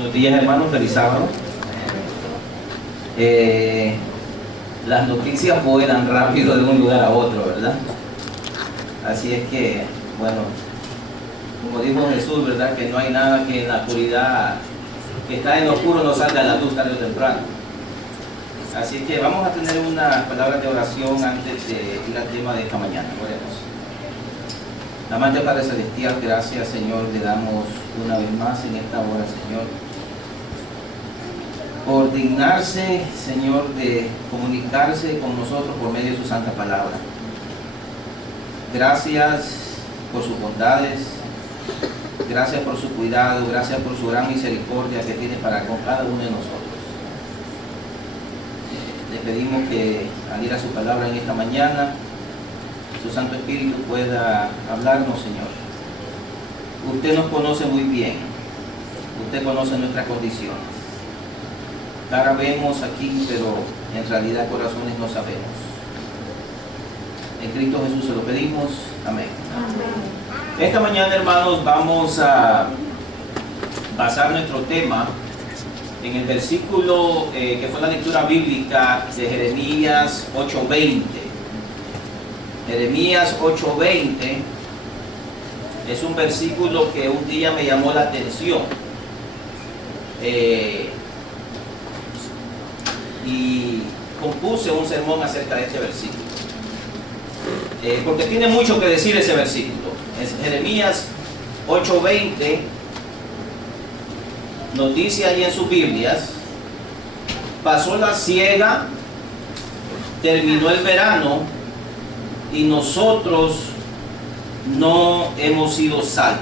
Buenos días, hermanos, feliz sábado. Las noticias vuelan rápido de un lugar a otro, ¿verdad? Así es que, bueno, como dijo Jesús, ¿verdad? Que no hay nada que en la oscuridad, que está en lo oscuro, no salga a la luz tarde o temprano. Así es que vamos a tener unas palabras de oración antes de ir al tema de esta mañana. Oremos. Amante Padre Celestial, gracias, Señor, le damos una vez más en esta hora, Señor, por dignarse, Señor, de comunicarse con nosotros por medio de su santa palabra. Gracias por sus bondades, gracias por su cuidado, gracias por su gran misericordia que tiene para con cada uno de nosotros. Le pedimos que al ir a su palabra en esta mañana, su Santo Espíritu pueda hablarnos, Señor. Usted nos conoce muy bien, usted conoce nuestras condiciones. Cara vemos aquí, pero en realidad corazones no sabemos. En Cristo Jesús se lo pedimos. Amén. Amén. Esta mañana, hermanos, vamos a basar nuestro tema en el versículo que fue la lectura bíblica de Jeremías 8:20. Jeremías 8:20 es un versículo que un día me llamó la atención. Y compuse un sermón acerca de este versículo, porque tiene mucho que decir ese versículo. Es Jeremías 8:20 nos dice ahí en sus Biblias: pasó la siega, terminó el verano y nosotros no hemos sido salvos.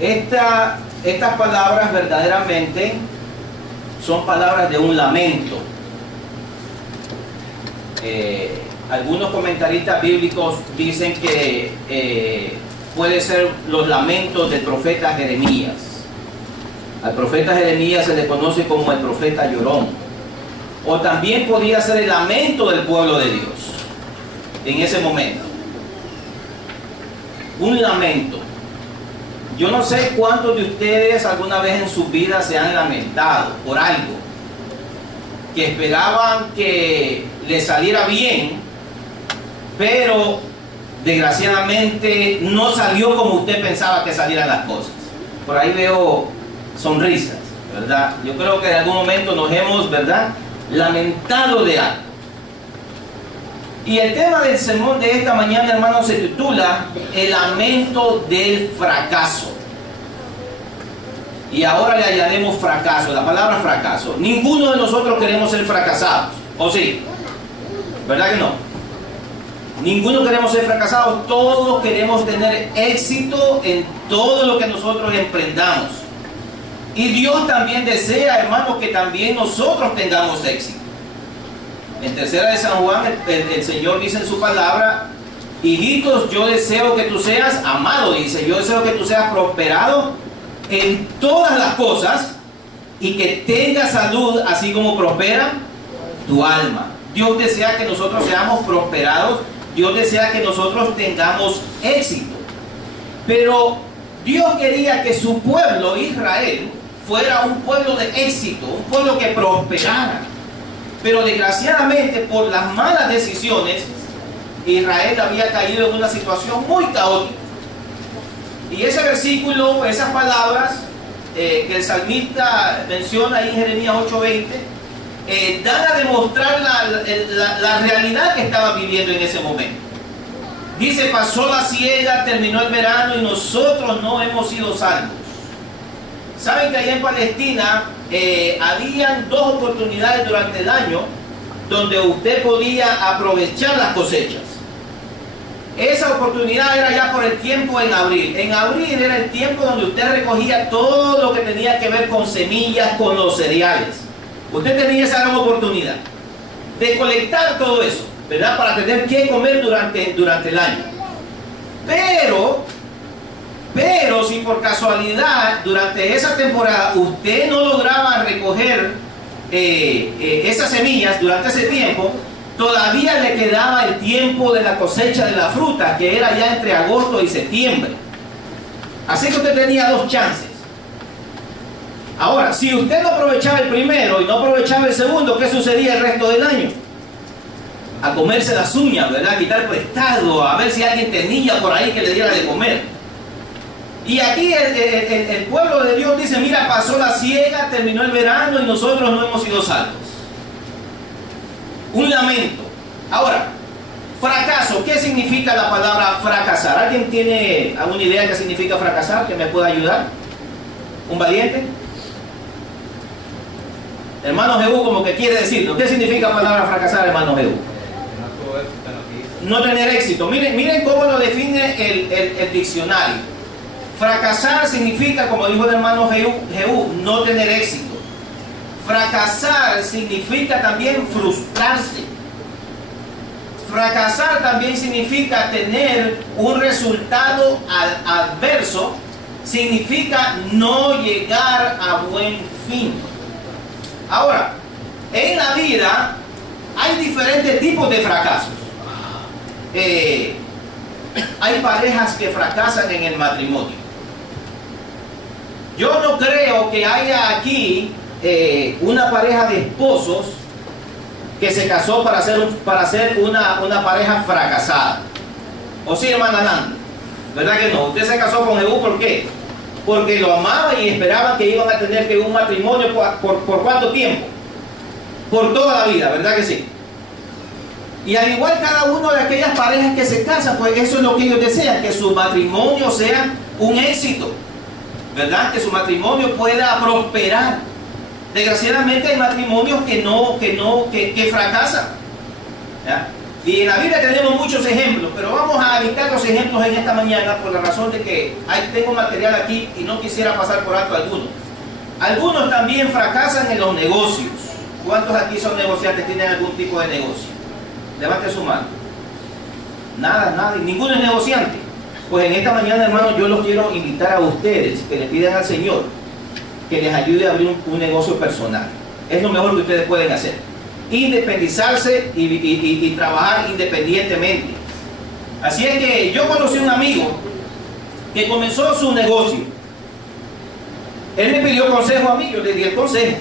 Estas palabras verdaderamente son palabras de un lamento. Algunos comentaristas bíblicos dicen que puede ser los lamentos del profeta Jeremías. Al profeta Jeremías se le conoce como el profeta llorón. O también podría ser el lamento del pueblo de Dios en ese momento. Un lamento. Yo no sé cuántos de ustedes alguna vez en su vida se han lamentado por algo, que esperaban que les saliera bien, pero desgraciadamente no salió como usted pensaba que salieran las cosas. Por ahí veo sonrisas, ¿verdad? Yo creo que en algún momento nos hemos, ¿verdad?, lamentado de algo. Y el tema del sermón de esta mañana, hermanos, se titula El lamento del fracaso. Y ahora le añadimos fracaso, la palabra fracaso. Ninguno de nosotros queremos ser fracasados, ¿o sí? ¿Verdad que no? Ninguno queremos ser fracasados, todos queremos tener éxito en todo lo que nosotros emprendamos. Y Dios también desea, hermanos, que también nosotros tengamos éxito. En Tercera de San Juan, el Señor dice en su palabra: hijitos, yo deseo que tú seas amado, dice, yo deseo que tú seas prosperado en todas las cosas y que tengas salud, así como prospera tu alma. Dios desea que nosotros seamos prosperados, Dios desea que nosotros tengamos éxito. Pero Dios quería que su pueblo, Israel, fuera un pueblo de éxito, un pueblo que prosperara. Pero desgraciadamente, por las malas decisiones, Israel había caído en una situación muy caótica. Y ese versículo, esas palabras que el salmista menciona ahí en Jeremías 8:20, dan a demostrar la realidad que estaba viviendo en ese momento. Dice: pasó la siega, terminó el verano y nosotros no hemos sido salvos. Saben que allá en Palestina habían dos oportunidades durante el año donde usted podía aprovechar las cosechas. Esa oportunidad era ya por el tiempo en abril. En abril era el tiempo donde usted recogía todo lo que tenía que ver con semillas, con los cereales. Usted tenía esa gran oportunidad de colectar todo eso, ¿verdad?, para tener que comer durante el año. Pero si por casualidad durante esa temporada usted no lograba recoger esas semillas durante ese tiempo, todavía le quedaba el tiempo de la cosecha de la fruta, que era ya entre agosto y septiembre. Así que usted tenía dos chances. Ahora, si usted no aprovechaba el primero y no aprovechaba el segundo, ¿qué sucedía el resto del año? A comerse las uñas, ¿verdad? A quitar prestado, a ver si alguien tenía por ahí que le diera de comer. Y aquí el pueblo de Dios dice, mira, pasó la siega, terminó el verano y nosotros no hemos sido salvos. Un lamento. Ahora, fracaso, ¿qué significa la palabra fracasar? ¿Alguien tiene alguna idea de qué significa fracasar? ¿Que me pueda ayudar? ¿Un valiente? Hermano Jehú, como que quiere decirlo. ¿Qué significa la palabra fracasar, hermano Jehú? No tener éxito. Miren cómo lo define el diccionario. Fracasar significa, como dijo el hermano Jehú, no tener éxito. Fracasar significa también frustrarse. Fracasar también significa tener un resultado adverso. Significa no llegar a buen fin. Ahora, en la vida hay diferentes tipos de fracasos. Hay parejas que fracasan en el matrimonio. Yo no creo que haya aquí una pareja de esposos que se casó para ser una pareja fracasada. ¿O sí, hermana Nanda? ¿Verdad que no? Usted se casó con Jehú, ¿por qué? Porque lo amaba y esperaban que iban a tener que un matrimonio ¿por cuánto tiempo? Por toda la vida, ¿verdad que sí? Y al igual cada uno de aquellas parejas que se casan, pues eso es lo que ellos desean, que su matrimonio sea un éxito, ¿verdad? Que su matrimonio pueda prosperar. Desgraciadamente hay matrimonios que fracasan, ¿ya? Y en la Biblia tenemos muchos ejemplos, pero vamos a evitar los ejemplos en esta mañana por la razón de que tengo material aquí y no quisiera pasar por alto algunos. Algunos también fracasan en los negocios. ¿Cuántos aquí son negociantes, tienen algún tipo de negocio? Levante su mano. Nada, ninguno es negociante. Pues en esta mañana, hermanos, yo los quiero invitar a ustedes que le pidan al Señor que les ayude a abrir un negocio personal. Es lo mejor que ustedes pueden hacer. Independizarse y trabajar independientemente. Así es que yo conocí un amigo que comenzó su negocio. Él me pidió consejo a mí, yo le di el consejo.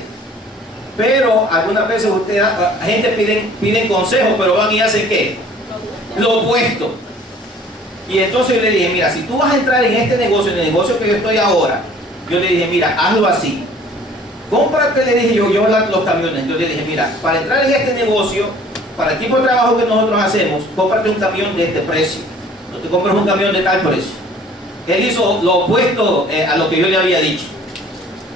Pero algunas veces gente piden consejo, pero van y hacen ¿qué? Lo opuesto. Y entonces yo le dije, mira, si tú vas a entrar en este negocio, en el negocio que yo estoy ahora, yo le dije, mira, hazlo así. Cómprate, le dije yo los camiones. Yo le dije, mira, para entrar en este negocio, para el tipo de trabajo que nosotros hacemos, cómprate un camión de este precio. No te compres un camión de tal precio. Él hizo lo opuesto a lo que yo le había dicho.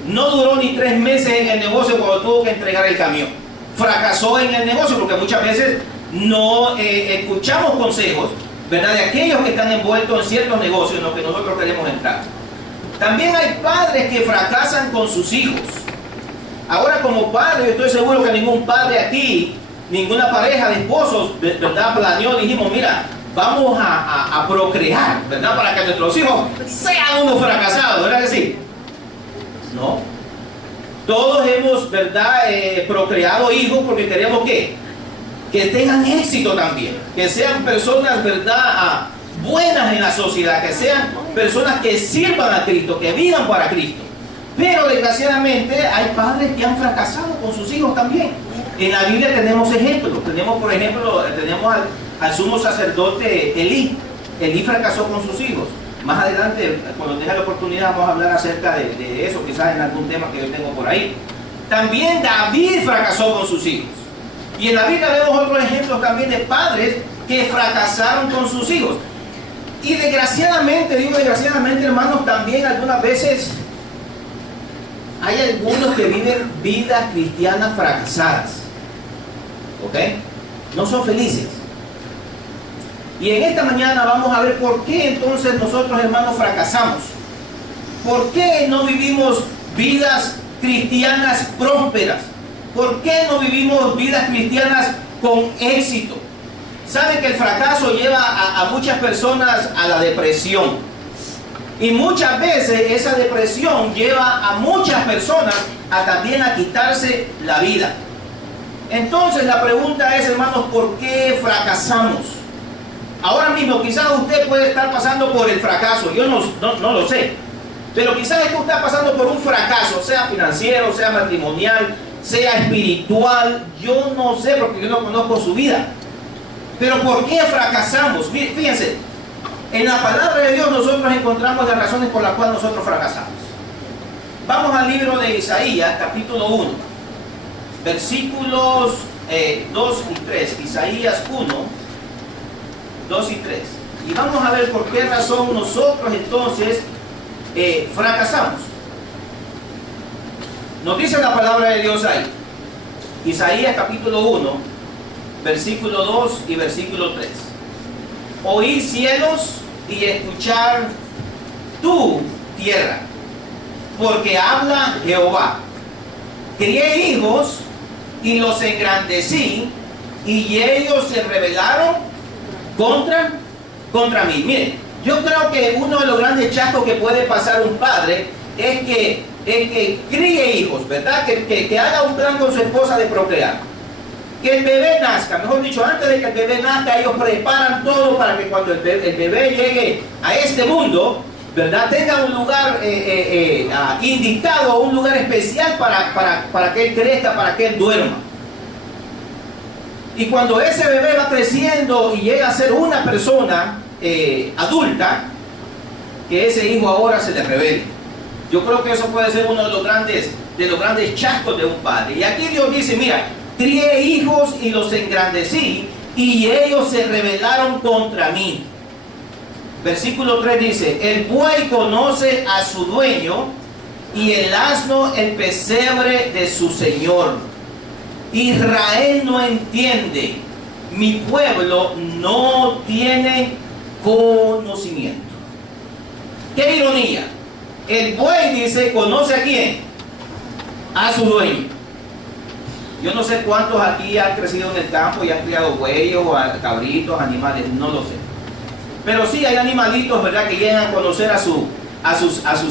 No duró ni 3 meses en el negocio cuando tuvo que entregar el camión. Fracasó en el negocio porque muchas veces no escuchamos consejos, ¿verdad?, de aquellos que están envueltos en ciertos negocios en los que nosotros queremos entrar. También hay padres que fracasan con sus hijos. Ahora, como padre, yo estoy seguro que ningún padre aquí, ninguna pareja de esposos, ¿verdad?, planeó, dijimos, mira, vamos a procrear, ¿verdad?, para que nuestros hijos sean unos fracasados, ¿verdad que sí? No. Todos hemos, ¿verdad?, procreado hijos porque queremos que tengan éxito también, que sean personas, ¿verdad?, buenas en la sociedad, que sean personas que sirvan a Cristo, que vivan para Cristo. Pero desgraciadamente hay padres que han fracasado con sus hijos también. En la Biblia tenemos ejemplos. Tenemos, por ejemplo, al sumo sacerdote Elí. Elí fracasó con sus hijos. Más adelante, cuando tenga la oportunidad, vamos a hablar acerca de eso, quizás en algún tema que yo tengo por ahí. También David fracasó con sus hijos. Y en la Biblia vemos otros ejemplos también de padres que fracasaron con sus hijos. Y desgraciadamente, digo desgraciadamente, hermanos, también algunas veces hay algunos que viven vidas cristianas fracasadas. ¿Ok? No son felices. Y en esta mañana vamos a ver por qué entonces nosotros, hermanos, fracasamos. ¿Por qué no vivimos vidas cristianas prósperas? ¿Por qué no vivimos vidas cristianas con éxito? Saben que el fracaso lleva a muchas personas a la depresión. Y muchas veces esa depresión lleva a muchas personas también a quitarse la vida. Entonces la pregunta es, hermanos, ¿por qué fracasamos? Ahora mismo quizás usted puede estar pasando por el fracaso, yo no lo sé. Pero quizás tú estás pasando por un fracaso, sea financiero, sea matrimonial, sea espiritual. Yo no sé, porque yo no conozco su vida. Pero ¿por qué fracasamos? Fíjense, en la palabra de Dios nosotros encontramos las razones por las cuales nosotros fracasamos. Vamos al libro de Isaías, capítulo 1, versículos 2 y 3. Isaías 1, 2 y 3. Y vamos a ver por qué razón nosotros entonces fracasamos. Nos dice la palabra de Dios ahí. Isaías capítulo 1, versículo 2 y versículo 3. Oír cielos y escuchar tu tierra, porque habla Jehová. Crié hijos y los engrandecí, y ellos se rebelaron contra mí. Miren, yo creo que uno de los grandes chascos que puede pasar un padre es que críe hijos, ¿verdad? Que haga un plan con su esposa de procrear. Que el bebé nazca, mejor dicho, antes de que el bebé nazca, ellos preparan todo para que cuando el bebé llegue a este mundo, ¿verdad?, tenga un lugar indicado, un lugar especial para que él crezca, para que él duerma. Y cuando ese bebé va creciendo y llega a ser una persona adulta, que ese hijo ahora se le revele. Yo creo que eso puede ser uno de los grandes chascos de un padre. Y aquí Dios dice, mira, crié hijos y los engrandecí, y ellos se rebelaron contra mí. Versículo 3 dice, el buey conoce a su dueño, y el asno el pesebre de su señor. Israel no entiende, mi pueblo no tiene conocimiento. ¡Qué ironía! El buey dice, ¿conoce a quién? A su dueño. Yo no sé cuántos aquí han crecido en el campo y han criado bueyes o cabritos, animales, no lo sé. Pero sí hay animalitos, ¿verdad?, que llegan a conocer a su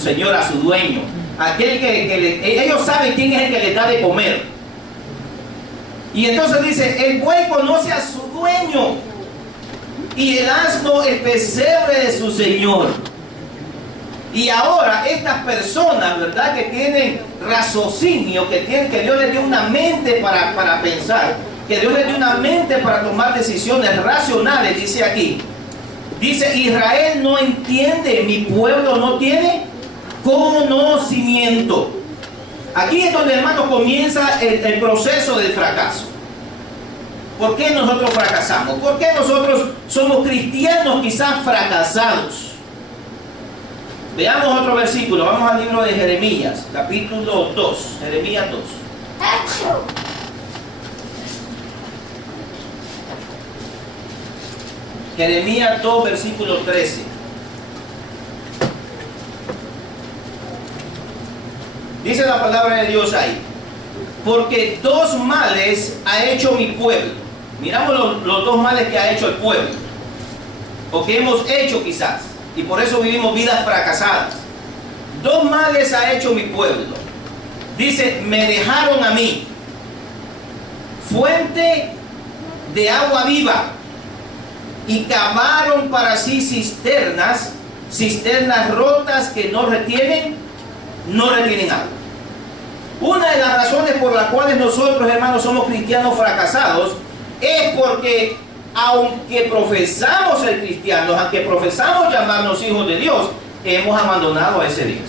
señor, a su dueño. Aquel ellos saben quién es el que les da de comer. Y entonces dice, el buey conoce a su dueño, y el asno el pesebre de su señor. Y ahora estas personas, ¿verdad?, que tienen raciocinio, que Dios les dio una mente para pensar, que Dios les dio una mente para tomar decisiones racionales, dice aquí. Dice, Israel no entiende, mi pueblo no tiene conocimiento. Aquí es donde, hermano, comienza el proceso del fracaso. ¿Por qué nosotros fracasamos? ¿Por qué nosotros somos cristianos quizás fracasados? Veamos otro versículo. Vamos al libro de Jeremías, capítulo 2. Jeremías 2. Jeremías 2, versículo 13. Dice la palabra de Dios ahí. Porque dos males ha hecho mi pueblo. Miramos los dos males que ha hecho el pueblo, o que hemos hecho quizás, y por eso vivimos vidas fracasadas. Dos males ha hecho mi pueblo. Dice, me dejaron a mí, fuente de agua viva, y cavaron para sí cisternas rotas que no retienen agua. Una de las razones por las cuales nosotros, hermanos, somos cristianos fracasados es porque, aunque profesamos ser cristianos, aunque profesamos llamarnos hijos de Dios, hemos abandonado a ese Dios.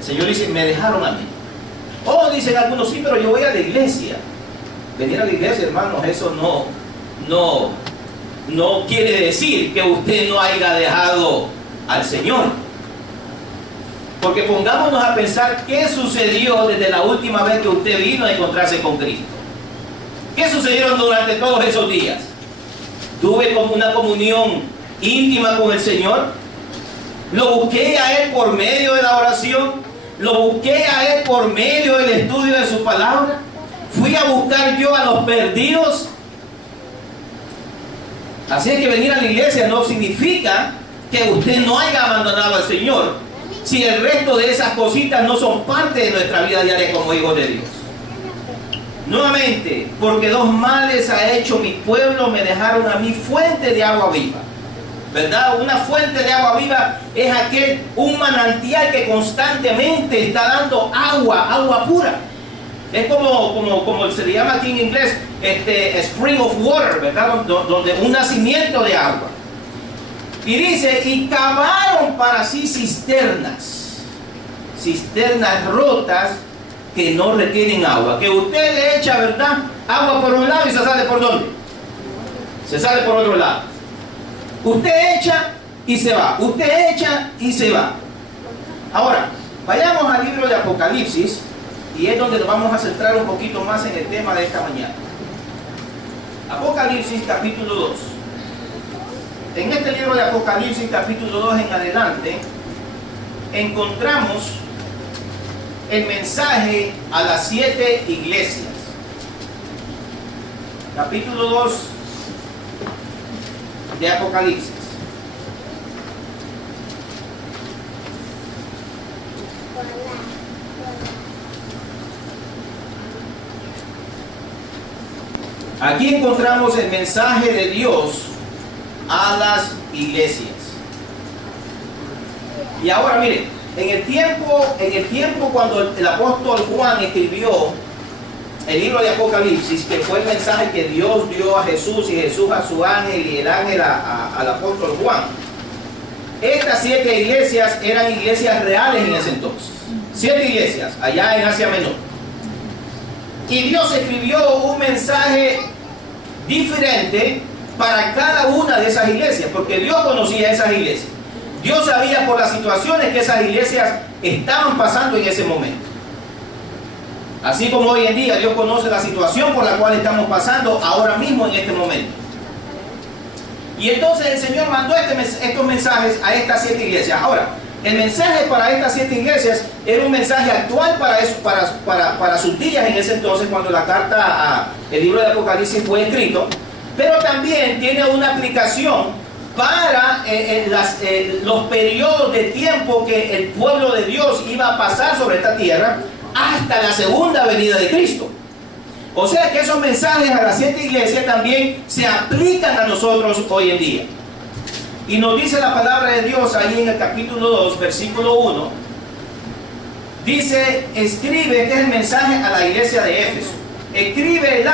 El Señor dice, me dejaron a mí. Oh, dicen algunos, sí, pero yo voy a la iglesia. Venir a la iglesia, hermanos, eso no quiere decir que usted no haya dejado al Señor. Porque pongámonos a pensar qué sucedió desde la última vez que usted vino a encontrarse con Cristo. ¿Qué sucedieron durante todos esos días? Tuve como una comunión íntima con el Señor. Lo busqué a Él por medio de la oración. Lo busqué a Él por medio del estudio de su palabra. Fui a buscar yo a los perdidos. Así es que venir a la iglesia no significa que usted no haya abandonado al Señor, si el resto de esas cositas no son parte de nuestra vida diaria como hijos de Dios. Nuevamente, porque dos males ha hecho mi pueblo, me dejaron a mí fuente de agua viva. ¿verdad? Una fuente de agua viva es un manantial que constantemente está dando agua pura. Es como se le llama aquí en inglés, spring of water, ¿verdad? Donde un nacimiento de agua. Y dice, y cavaron para sí cisternas rotas que no retienen agua. Que usted le echa, ¿verdad?, agua por un lado y se sale por ¿dónde? Se sale por otro lado. Usted echa y se va. Usted echa y se va. Ahora, vayamos al libro de Apocalipsis, y es donde nos vamos a centrar un poquito más en el tema de esta mañana. Apocalipsis capítulo 2. En este libro de Apocalipsis capítulo 2 en adelante, encontramos el mensaje a las 7 iglesias. Capítulo 2 de Apocalipsis. Aquí encontramos el mensaje de Dios a las iglesias. Y ahora miren, en el tiempo cuando el apóstol Juan escribió el libro de Apocalipsis, que fue el mensaje que Dios dio a Jesús y Jesús a su ángel y el ángel al apóstol Juan, estas 7 iglesias eran iglesias reales en ese entonces. 7 iglesias allá en Asia Menor. Y Dios escribió un mensaje diferente para cada una de esas iglesias, porque Dios conocía esas iglesias. Dios sabía por las situaciones que esas iglesias estaban pasando en ese momento. Así como hoy en día Dios conoce la situación por la cual estamos pasando ahora mismo en este momento. Y entonces el Señor mandó estos mensajes a estas 7 iglesias. Ahora, el mensaje para estas 7 iglesias era un mensaje actual para sus días en ese entonces, cuando la carta, el libro de Apocalipsis fue escrito, pero también tiene una aplicación para los periodos de tiempo que el pueblo de Dios iba a pasar sobre esta tierra hasta la segunda venida de Cristo. O sea que esos mensajes a las 7 iglesias también se aplican a nosotros hoy en día. Y nos dice la palabra de Dios ahí en el capítulo 2, versículo 1. Dice, escribe, este es el mensaje a la iglesia de Éfeso. Escribe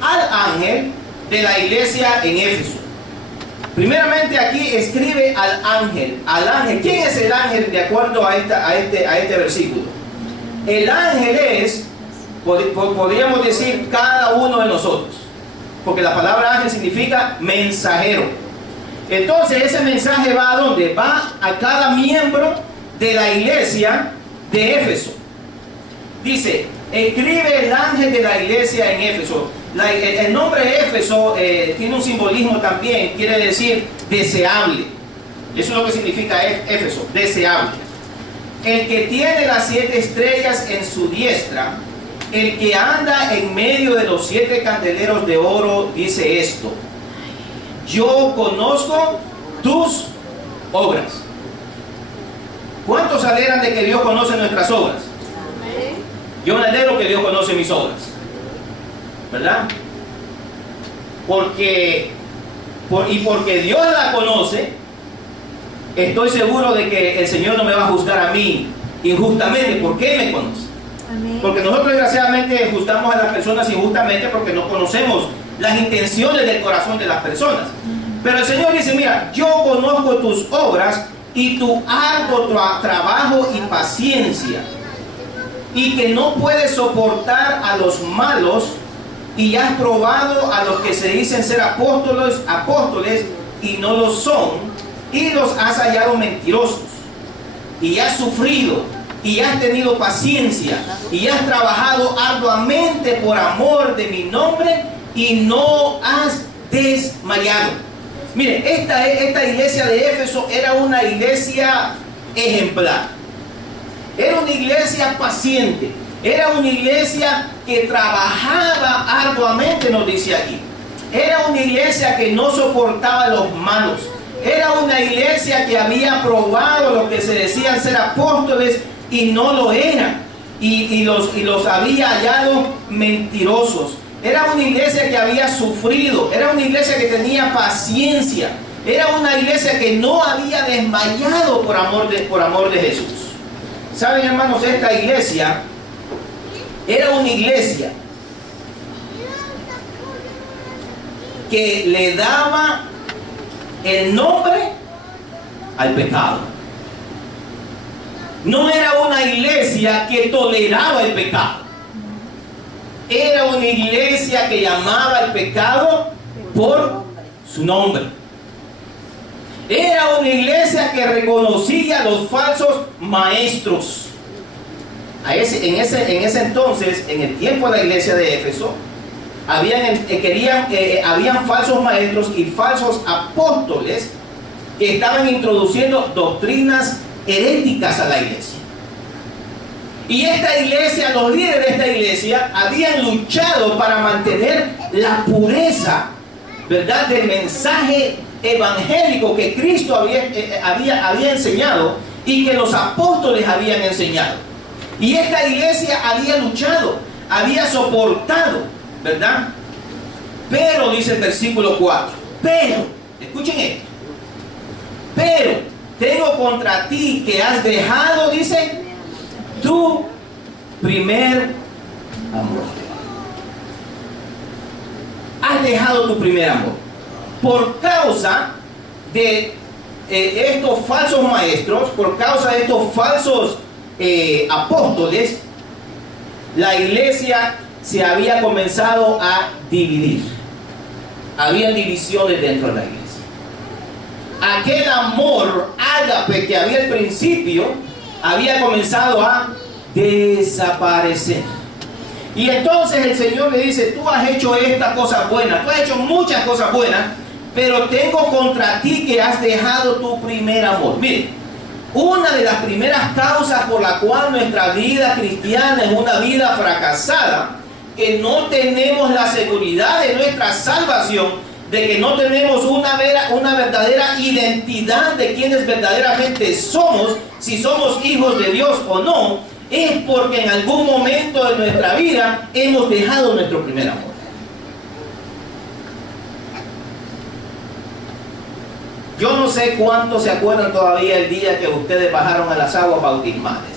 al ángel de la iglesia en Éfeso. Primeramente aquí escribe al ángel. ¿Quién es el ángel de acuerdo a este versículo? El ángel es, podríamos decir, cada uno de nosotros. Porque la palabra ángel significa mensajero. Entonces ese mensaje va a ¿dónde? Va a cada miembro de la iglesia de Éfeso. Dice, escribe el ángel de la iglesia en Éfeso. El nombre Éfeso tiene un simbolismo también, quiere decir deseable. Eso es lo que significa Éfeso, deseable. El que tiene las 7 estrellas en su diestra, el que anda en medio de los 7 candeleros de oro, dice esto: yo conozco tus obras. ¿Cuántos alegran de que Dios conoce nuestras obras? Yo me alegro que Dios conoce mis obras, ¿verdad? Porque Dios la conoce, estoy seguro de que el Señor no me va a juzgar a mí injustamente, porque Él me conoce. Amén. Porque nosotros desgraciadamente juzgamos a las personas injustamente porque no conocemos las intenciones del corazón de las personas. Pero el Señor dice, mira, yo conozco tus obras y tu arduo trabajo y paciencia, y que no puedes soportar a los malos, y has probado a los que se dicen ser apóstoles y no lo son, y los has hallado mentirosos, y has sufrido y has tenido paciencia y has trabajado arduamente por amor de mi nombre y no has desmayado. Miren, esta iglesia de Éfeso era una iglesia ejemplar. Era una iglesia paciente. Era una iglesia que trabajaba arduamente, nos dice aquí. Era una iglesia que no soportaba a los malos. Era una iglesia que había probado los que se decían ser apóstoles y no lo eran. Y los había hallado mentirosos. Era una iglesia que había sufrido, era una iglesia que tenía paciencia, era una iglesia que no había desmayado por amor de Jesús. ¿Saben, hermanos? Esta iglesia era una iglesia que le daba el nombre al pecado. No era una iglesia que toleraba el pecado. Era una iglesia que llamaba el pecado por su nombre. Era una iglesia que reconocía a los falsos maestros. En ese entonces, en el tiempo de la iglesia de Éfeso, habían falsos maestros y falsos apóstoles que estaban introduciendo doctrinas heréticas a la iglesia. Y esta iglesia, los líderes de esta iglesia, habían luchado para mantener la pureza, ¿verdad?, del mensaje evangélico que Cristo había enseñado y que los apóstoles habían enseñado. Y esta iglesia había luchado, había soportado, ¿verdad? Pero, dice el versículo 4, pero, escuchen esto, pero tengo contra ti que has dejado, dice, tu primer amor. Has dejado tu primer amor. Por causa de estos falsos maestros, por causa de estos falsos apóstoles, la iglesia se había comenzado a dividir. Había divisiones dentro de la iglesia. Aquel amor ágape que había al principio había comenzado a desaparecer. Y entonces el Señor le dice: tú has hecho estas cosas buenas, tú has hecho muchas cosas buenas, pero tengo contra ti que has dejado tu primer amor. Mire, una de las primeras causas por la cual nuestra vida cristiana es una vida fracasada, que no tenemos la seguridad de nuestra salvación, de que no tenemos una verdadera identidad de quienes verdaderamente somos, si somos hijos de Dios o no, es porque en algún momento de nuestra vida hemos dejado nuestro primer amor. Yo no sé cuántos se acuerdan todavía el día que ustedes bajaron a las aguas bautismales.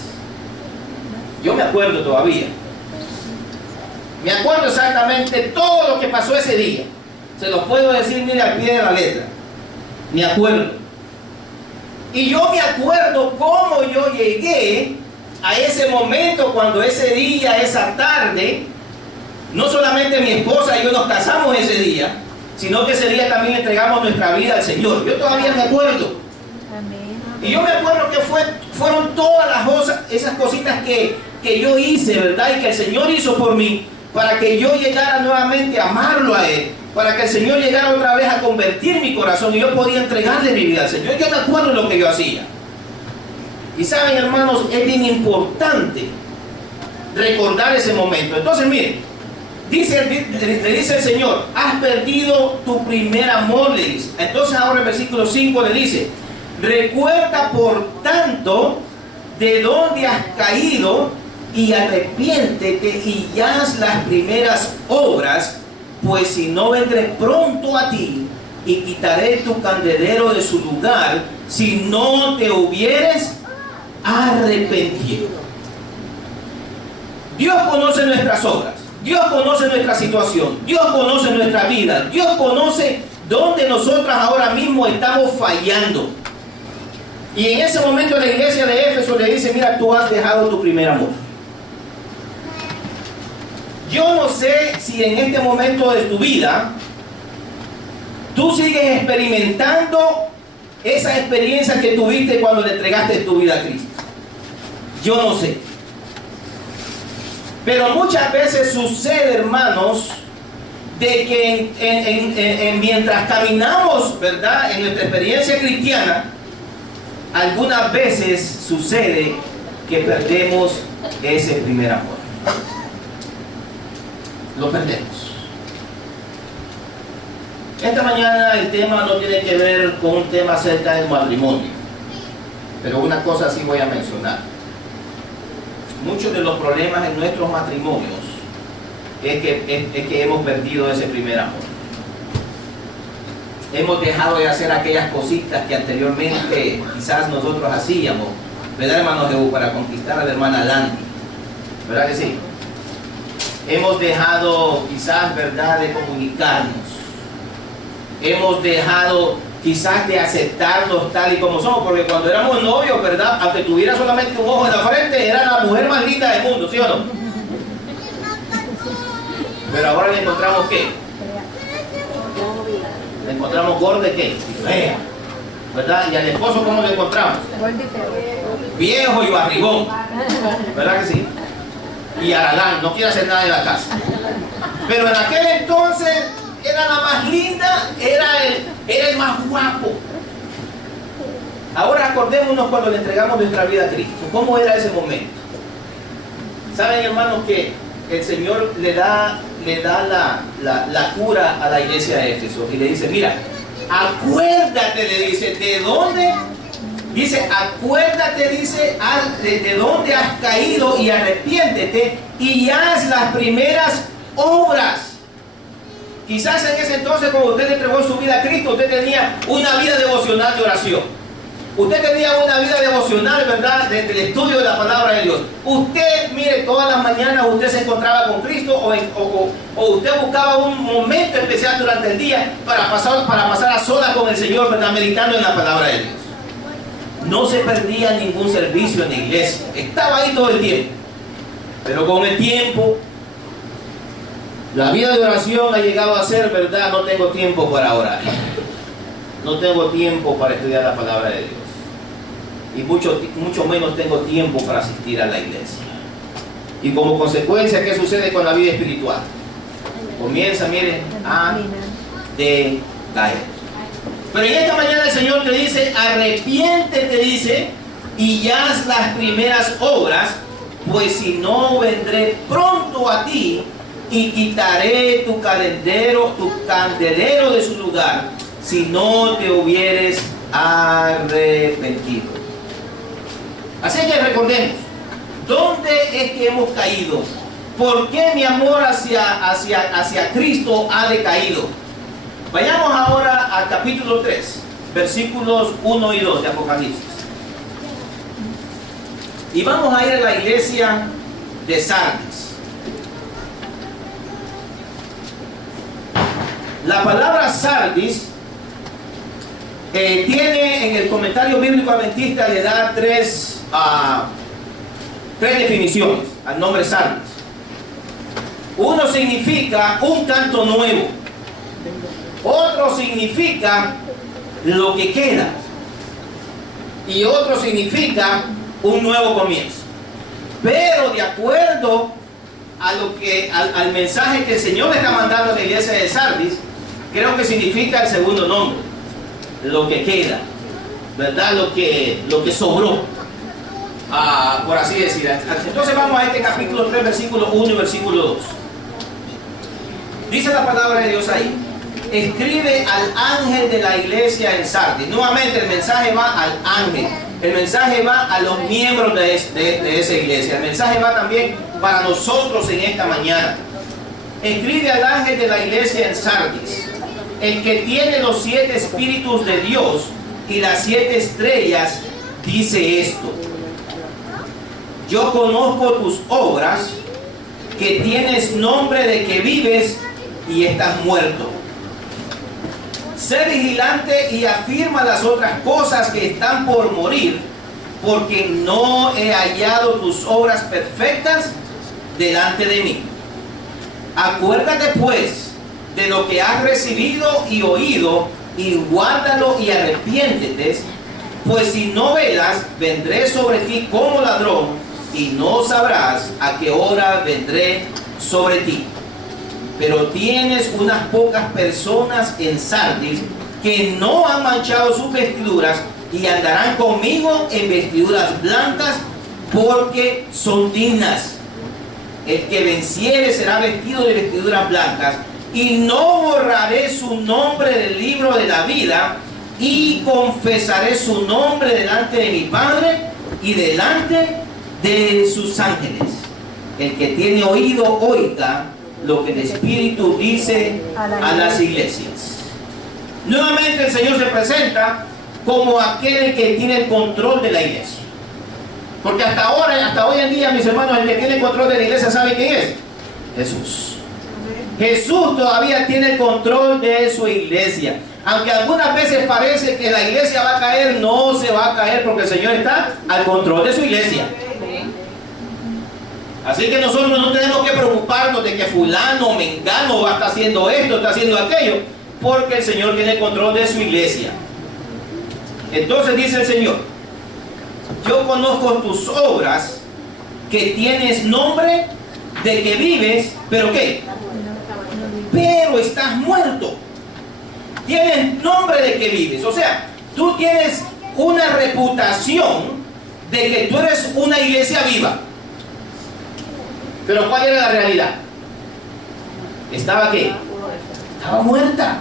Yo me acuerdo todavía. Me acuerdo exactamente todo lo que pasó ese día. Se los puedo decir, mire, al pie de la letra. Me acuerdo. Y yo me acuerdo cómo yo llegué a ese momento, cuando ese día, esa tarde, no solamente mi esposa y yo nos casamos ese día, sino que ese día también entregamos nuestra vida al Señor. Yo todavía me acuerdo. Y yo me acuerdo que fueron todas las cosas, esas cositas que yo hice, ¿verdad? Y que el Señor hizo por mí, para que yo llegara nuevamente a amarlo a Él, para que el Señor llegara otra vez a convertir mi corazón y yo podía entregarle mi vida al Señor. Yo me acuerdo de lo que yo hacía. Y saben, hermanos, es bien importante recordar ese momento. Entonces, miren, le dice el Señor: has perdido tu primer amor, le dice. Entonces ahora el versículo 5 le dice: recuerda por tanto de dónde has caído y arrepiéntete y haz las primeras obras, pues si no vendré pronto a ti y quitaré tu candelero de su lugar, si no te hubieres arrepentido. Dios conoce nuestras obras, Dios conoce nuestra situación, Dios conoce nuestra vida, Dios conoce dónde nosotras ahora mismo estamos fallando. Y en ese momento la iglesia de Éfeso le dice: mira, tú has dejado tu primer amor. Yo no sé si en este momento de tu vida tú sigues experimentando esa experiencia que tuviste cuando le entregaste tu vida a Cristo. Yo no sé. Pero muchas veces sucede, hermanos, de que mientras caminamos, ¿verdad?, en nuestra experiencia cristiana, algunas veces sucede que perdemos ese primer amor. Lo perdemos. Esta mañana el tema no tiene que ver con un tema acerca del matrimonio, pero una cosa sí voy a mencionar. Muchos de los problemas en nuestros matrimonios es que hemos perdido ese primer amor. Hemos dejado de hacer aquellas cositas que anteriormente quizás nosotros hacíamos, ¿verdad, hermano Jehú? Para conquistar a la hermana Landy, ¿verdad que sí? Hemos dejado quizás, ¿verdad?, de comunicarnos. Hemos dejado quizás de aceptarnos tal y como somos, porque cuando éramos novios, ¿verdad?, aunque tuviera solamente un ojo en la frente, era la mujer más linda del mundo, ¿sí o no? Pero ahora le encontramos ¿qué? Le encontramos gorda y ¿qué? Y fea, ¿verdad? Y al esposo, ¿cómo le encontramos? Viejo y barrigón, ¿verdad que sí? Y aragán, no quiere hacer nada en la casa. Pero en aquel entonces era la más linda, era el más guapo. Ahora acordémonos cuando le entregamos nuestra vida a Cristo. ¿Cómo era ese momento? ¿Saben, hermanos, que el Señor le da la cura a la iglesia de Éfeso? Y le dice, mira, acuérdate, le dice, ¿de dónde? Dice, acuérdate, dice, de dónde has caído y arrepiéntete y haz las primeras obras. Quizás en ese entonces, cuando usted le entregó su vida a Cristo, usted tenía una vida devocional de oración. Usted tenía una vida devocional, ¿verdad?, del estudio de la palabra de Dios. Usted, mire, todas las mañanas usted se encontraba con Cristo o usted buscaba un momento especial durante el día para pasar a solas con el Señor, ¿verdad?, meditando en la palabra de Dios. No se perdía ningún servicio en la iglesia. Estaba ahí todo el tiempo. Pero con el tiempo, la vida de oración ha llegado a ser, ¿verdad?, no tengo tiempo para orar. No tengo tiempo para estudiar la palabra de Dios. Y mucho menos tengo tiempo para asistir a la iglesia. Y como consecuencia, ¿qué sucede con la vida espiritual? Comienza, miren, a decaer. Pero en esta mañana el Señor te dice, arrepiéntete, dice, y haz las primeras obras, pues si no vendré pronto a ti y quitaré tu candelero de su lugar, si no te hubieres arrepentido. Así que recordemos, ¿dónde es que hemos caído? ¿Por qué mi amor hacia Cristo ha decaído? Vayamos ahora al capítulo 3, versículos 1 y 2 de Apocalipsis. Y vamos a ir a la iglesia de Sardis. La palabra Sardis tiene en el comentario bíblico adventista, le da tres definiciones al nombre Sardis. Uno significa un canto nuevo. Otro significa lo que queda. Y otro significa un nuevo comienzo. Pero de acuerdo a al mensaje que el Señor le está mandando a la iglesia de Sardis, creo que significa el segundo nombre, lo que queda, ¿verdad? Lo que sobró, por así decir. Entonces vamos a este capítulo 3, versículo 1 y versículo 2. Dice la palabra de Dios ahí: escribe al ángel de la iglesia en Sardis. Nuevamente el mensaje va al ángel, el mensaje va a los miembros de esa iglesia, el mensaje va también para nosotros en esta mañana. Escribe al ángel de la iglesia en Sardis, el que tiene los 7 espíritus de Dios y las 7 estrellas, dice esto: yo conozco tus obras, que tienes nombre de que vives y estás muerto. Sé vigilante y afirma las otras cosas que están por morir, porque no he hallado tus obras perfectas delante de mí. Acuérdate pues de lo que has recibido y oído, y guárdalo y arrepiéntete, pues si no velas, vendré sobre ti como ladrón, y no sabrás a qué hora vendré sobre ti. Pero tienes unas pocas personas en Sardis que no han manchado sus vestiduras y andarán conmigo en vestiduras blancas, porque son dignas. El que venciere será vestido de vestiduras blancas, y no borraré su nombre del libro de la vida, y confesaré su nombre delante de mi Padre y delante de sus ángeles. El que tiene oído, oiga lo que el Espíritu dice a las iglesias. Nuevamente el Señor se presenta como aquel que tiene el control de la iglesia. Porque hasta ahora, hasta hoy en día, mis hermanos, el que tiene el control de la iglesia, ¿sabe quién es? Jesús. Jesús todavía tiene el control de su iglesia. Aunque algunas veces parece que la iglesia va a caer, no se va a caer porque el Señor está al control de su iglesia. Así que nosotros no tenemos que preocuparnos de que fulano o mengano está haciendo esto, está haciendo aquello, porque el Señor tiene el control de su iglesia. Entonces dice el Señor: yo conozco tus obras, que tienes nombre de que vives, pero ¿qué? Pero estás muerto. Tienes nombre de que vives, o sea, tú tienes una reputación de que tú eres una iglesia viva. Pero ¿cuál era la realidad? ¿Estaba qué? Estaba muerta.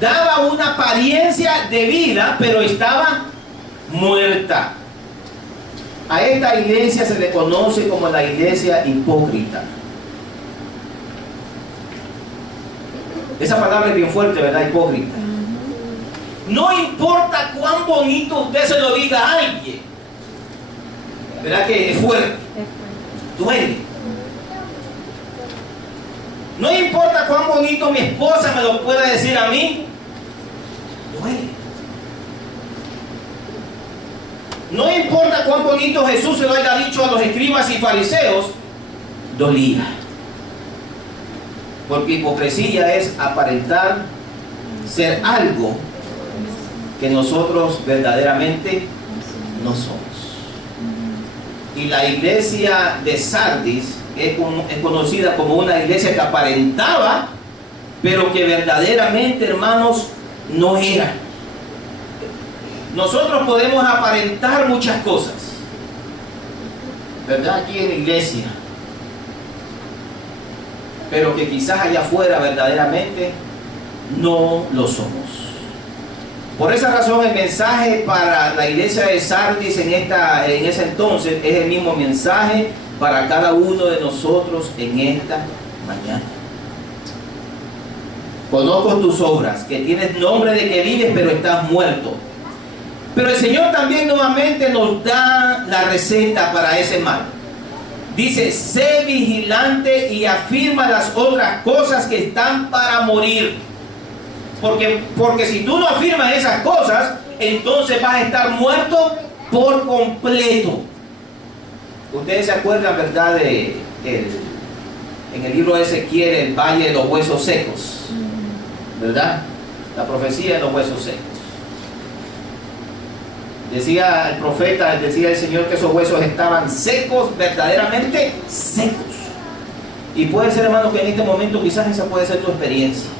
Daba una apariencia de vida, pero estaba muerta. A esta iglesia se le conoce como la iglesia hipócrita. Esa palabra es bien fuerte, ¿verdad? Hipócrita. No importa cuán bonito usted se lo diga a alguien, ¿verdad? Que es fuerte. Duele. No importa cuán bonito mi esposa me lo pueda decir a mí, duele. No importa cuán bonito Jesús se lo haya dicho a los escribas y fariseos, dolía. Porque hipocresía es aparentar ser algo que nosotros verdaderamente no somos. Y la iglesia de Sardis es conocida como una iglesia que aparentaba, pero que verdaderamente, hermanos, no era. Nosotros podemos aparentar muchas cosas, ¿verdad? Aquí en la iglesia, pero que quizás allá afuera verdaderamente no lo somos. Por esa razón el mensaje para la iglesia de Sardis en ese entonces es el mismo mensaje para cada uno de nosotros en esta mañana. Conozco tus obras, que tienes nombre de que vives, pero estás muerto. Pero el Señor también nuevamente nos da la receta para ese mal. Dice: sé vigilante y afirma las otras cosas que están para morir. Porque si tú no afirmas esas cosas, entonces vas a estar muerto por completo. Ustedes se acuerdan, ¿verdad? En el libro de Ezequiel, el valle de los huesos secos, ¿verdad? La profecía de los huesos secos. Decía el profeta, decía el Señor que esos huesos estaban secos, verdaderamente secos. Y puede ser, hermano, que en este momento quizás esa puede ser tu experiencia.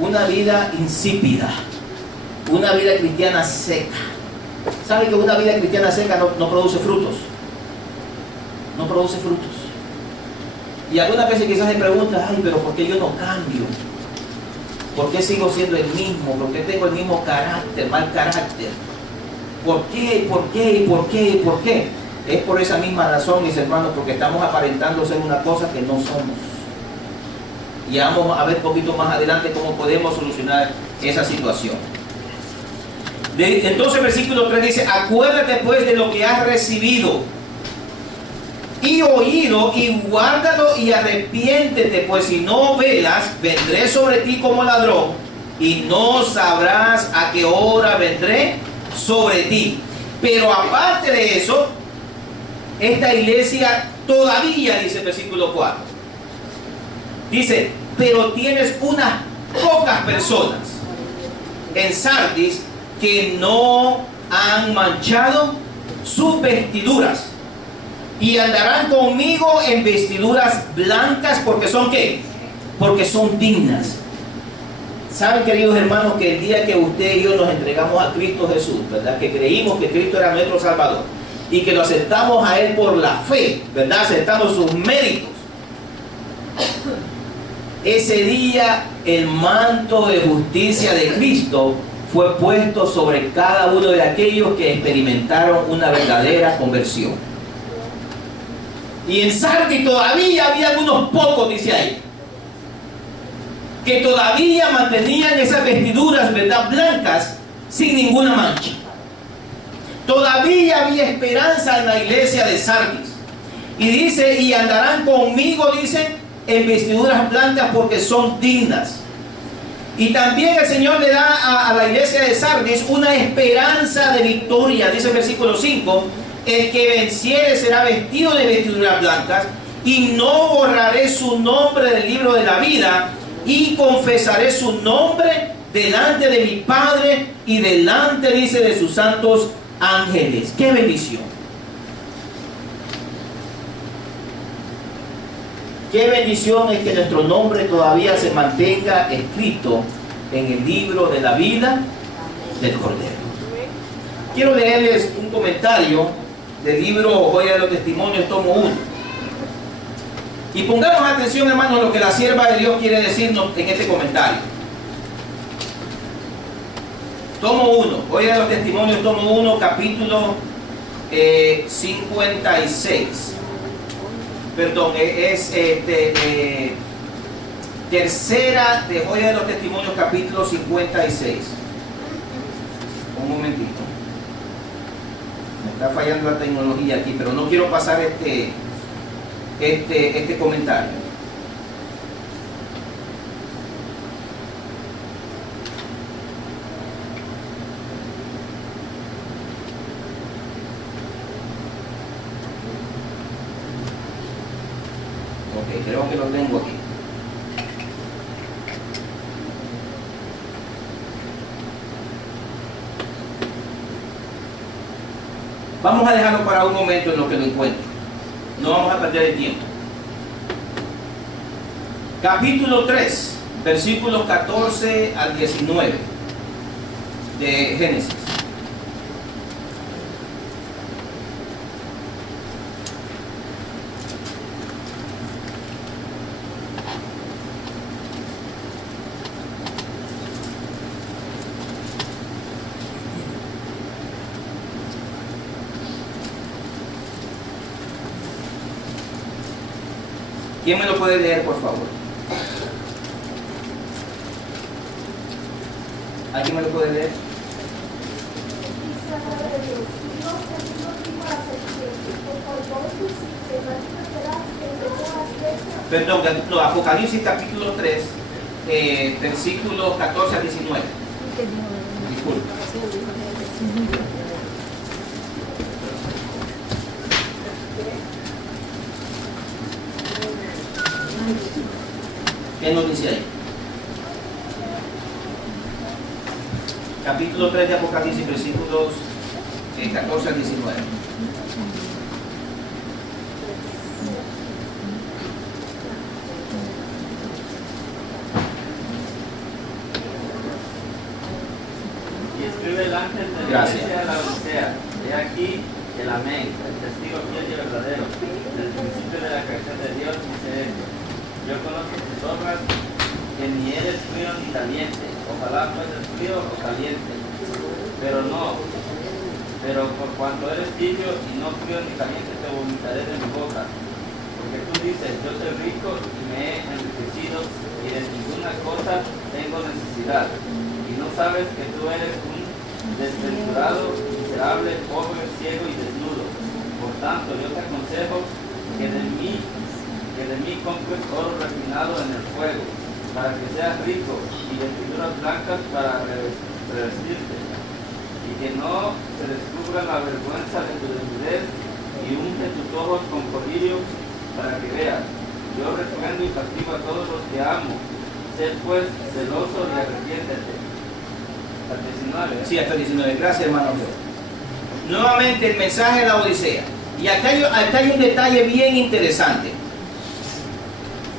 Una vida insípida, una vida cristiana seca. ¿Sabe que una vida cristiana seca no produce frutos? No produce frutos. Y algunas veces quizás se pregunta: ay, pero ¿por qué yo no cambio? ¿Por qué sigo siendo el mismo? ¿Por qué tengo el mismo carácter, mal carácter? ¿Por qué? ¿Por qué? ¿Por qué? ¿Por qué? Es por esa misma razón, mis hermanos, porque estamos aparentando ser una cosa que no somos. Y vamos a ver un poquito más adelante cómo podemos solucionar esa situación. Entonces, versículo 3 dice: acuérdate pues de lo que has recibido y oído, y guárdalo y arrepiéntete, pues si no velas, vendré sobre ti como ladrón, y no sabrás a qué hora vendré sobre ti. Pero aparte de eso, esta iglesia todavía, dice el versículo 4, dice: pero tienes unas pocas personas en Sardis que no han manchado sus vestiduras, y andarán conmigo en vestiduras blancas, porque son ¿qué? Porque son dignas. Saben, queridos hermanos, que el día que usted y yo nos entregamos a Cristo Jesús, ¿verdad? Que creímos que Cristo era nuestro Salvador y que lo aceptamos a Él por la fe, ¿verdad? Aceptamos sus méritos. Ese día el manto de justicia de Cristo fue puesto sobre cada uno de aquellos que experimentaron una verdadera conversión. Y en Sardis todavía había unos pocos, dice ahí, que todavía mantenían esas vestiduras, ¿verdad?, blancas, sin ninguna mancha. Todavía había esperanza en la iglesia de Sardis. Y dice, y andarán conmigo, dice, en vestiduras blancas porque son dignas. Y también el Señor le da a la iglesia de Sardis una esperanza de victoria. Dice el versículo 5, el que venciere será vestido de vestiduras blancas, y no borraré su nombre del libro de la vida, y confesaré su nombre delante de mi Padre y delante, dice, de sus santos ángeles. ¡Qué bendición! ¡Qué bendición es que nuestro nombre todavía se mantenga escrito en el libro de la vida del Cordero! Quiero leerles un comentario del libro Joya de los Testimonios, tomo 1. Y pongamos atención, hermanos, a lo que la sierva de Dios quiere decirnos en este comentario. Tomo 1, Joya de los Testimonios, tomo 1, capítulo 56. Perdón, tercera de Joya de los Testimonios, capítulo 56. Un momentito. Me está fallando la tecnología aquí, pero no quiero pasar este comentario. Ok, creo que lo tengo aquí. Vamos a dejarlo para un momento en lo que lo encuentro. No vamos a perder el tiempo. Capítulo 3, versículos 14 al 19 de Génesis. ¿Quién me lo puede leer, por favor? ¿Alguien me lo puede leer? Perdón, no, Apocalipsis capítulo 3, versículos 14 a 19. Disculpe. ¿Qué nos dice ahí? Capítulo 3 de Apocalipsis, versículos 14 al 19. Y escribe el ángel de la iglesia de la Odisea: he aquí el amén, el testigo fiel y verdadero, del principio de la creación de Dios, dice esto: yo conozco tus obras, que ni eres frío ni caliente. Ojalá fueses frío o caliente, pero por cuanto eres tibio y no frío ni caliente, te vomitaré de mi boca. Porque tú dices, yo soy rico y me he enriquecido, y de ninguna cosa tengo necesidad, y no sabes que tú eres un desventurado, miserable, pobre, ciego y desnudo. Por tanto, yo te aconsejo que de mí compres oro refinado en el fuego, para que seas rico, y vestiduras blancas para revestirte, y que no se descubra la vergüenza de tu desnudez, y unge tus ojos con colirio para que veas. Yo reprendo y castigo a todos los que amo. Sé pues celoso y arrepiéntete. Hasta el 19. Sí, hasta el 19. Gracias, hermano. Nuevamente el mensaje de la Odisea. Y acá hay un detalle bien interesante.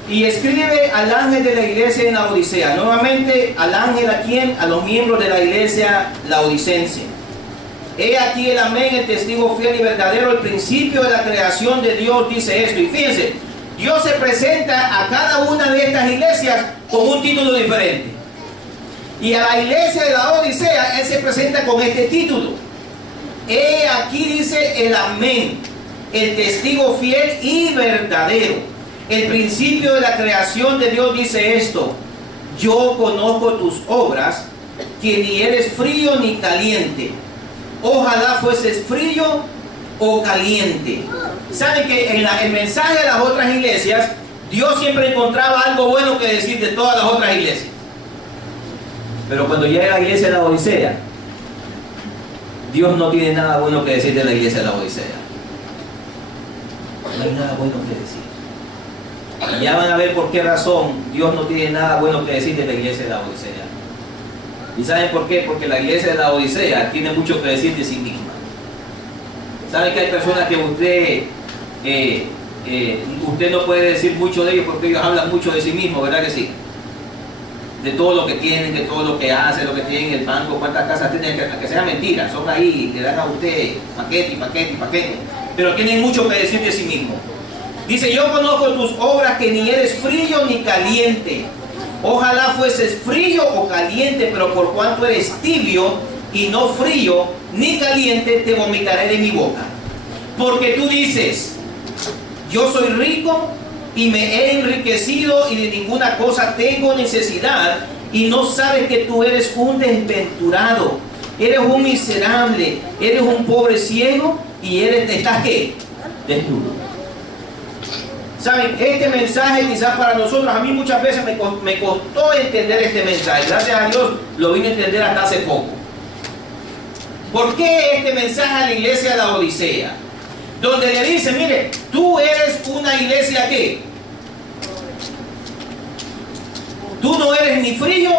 Y escribe al ángel de la iglesia en la Odisea. Nuevamente al ángel, ¿a quién? A los miembros de la iglesia laodicense. He aquí el amén, el testigo fiel y verdadero, el principio de la creación de Dios, dice esto. Y fíjense, Dios se presenta a cada una de estas iglesias con un título diferente. Y a la iglesia de la Odisea, Él se presenta con este título. He aquí, dice, el amén, el testigo fiel y verdadero. El principio de la creación de Dios dice esto: yo conozco tus obras, que ni eres frío ni caliente. Ojalá fueses frío o caliente. ¿Saben que en el mensaje de las otras iglesias, Dios siempre encontraba algo bueno que decir de todas las otras iglesias? Pero cuando llega a la iglesia de la Odisea, Dios no tiene nada bueno que decir de la iglesia de la Odisea. No hay nada bueno que decir. Y ya van a ver por qué razón Dios no tiene nada bueno que decir de la iglesia de la Odisea. ¿Y saben por qué? Porque la iglesia de la Odisea tiene mucho que decir de sí misma. ¿Saben que hay personas que usted no puede decir mucho de ellos porque ellos hablan mucho de sí mismos, ¿verdad que sí? De todo lo que tienen, de todo lo que hacen, lo que tienen en el banco, cuántas casas tienen, que sea mentira, son ahí, le dan a usted paquete y paquete y paquete, pero tienen mucho que decir de sí mismos. Dice: yo conozco tus obras, que ni eres frío ni caliente. Ojalá fueses frío o caliente, pero por cuanto eres tibio y no frío ni caliente, te vomitaré de mi boca. Porque tú dices: yo soy rico y me he enriquecido y de ninguna cosa tengo necesidad, y no sabes que tú eres un desventurado, eres un miserable, eres un pobre ciego y estás ¿qué? Desnudo. ¿Saben? Este mensaje quizás para nosotros, a mí muchas veces me costó entender este mensaje. Gracias a Dios lo vine a entender hasta hace poco. ¿Por qué este mensaje a la iglesia de la Odisea? Donde le dice: mire, tú eres una iglesia ¿qué? Tú no eres ni frío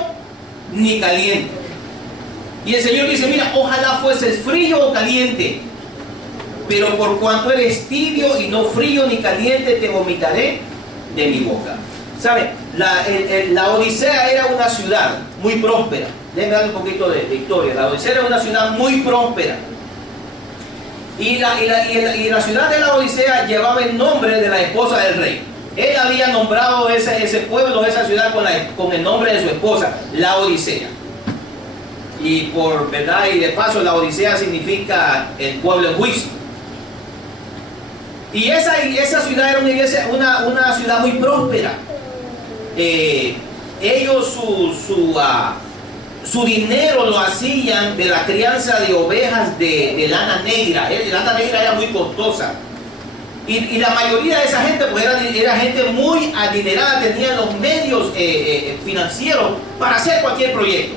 ni caliente. Y el Señor dice: mira, ojalá fueses frío o caliente, pero por cuanto eres tibio y no frío ni caliente, te vomitaré de mi boca. ¿Saben? La Odisea era una ciudad muy próspera. Déjenme dar un poquito de historia. La Odisea era una ciudad muy próspera. Y la ciudad de la Odisea llevaba el nombre de la esposa del rey. Él había nombrado ese pueblo, esa ciudad, con el nombre de su esposa, la Odisea. Y por verdad y de paso, la Odisea significa el pueblo en juicio. Y esa ciudad era una ciudad muy próspera. Ellos su dinero lo hacían de la crianza de ovejas de lana negra. La lana negra era muy costosa. Y la mayoría de esa gente pues era gente muy adinerada, tenían los medios financieros para hacer cualquier proyecto.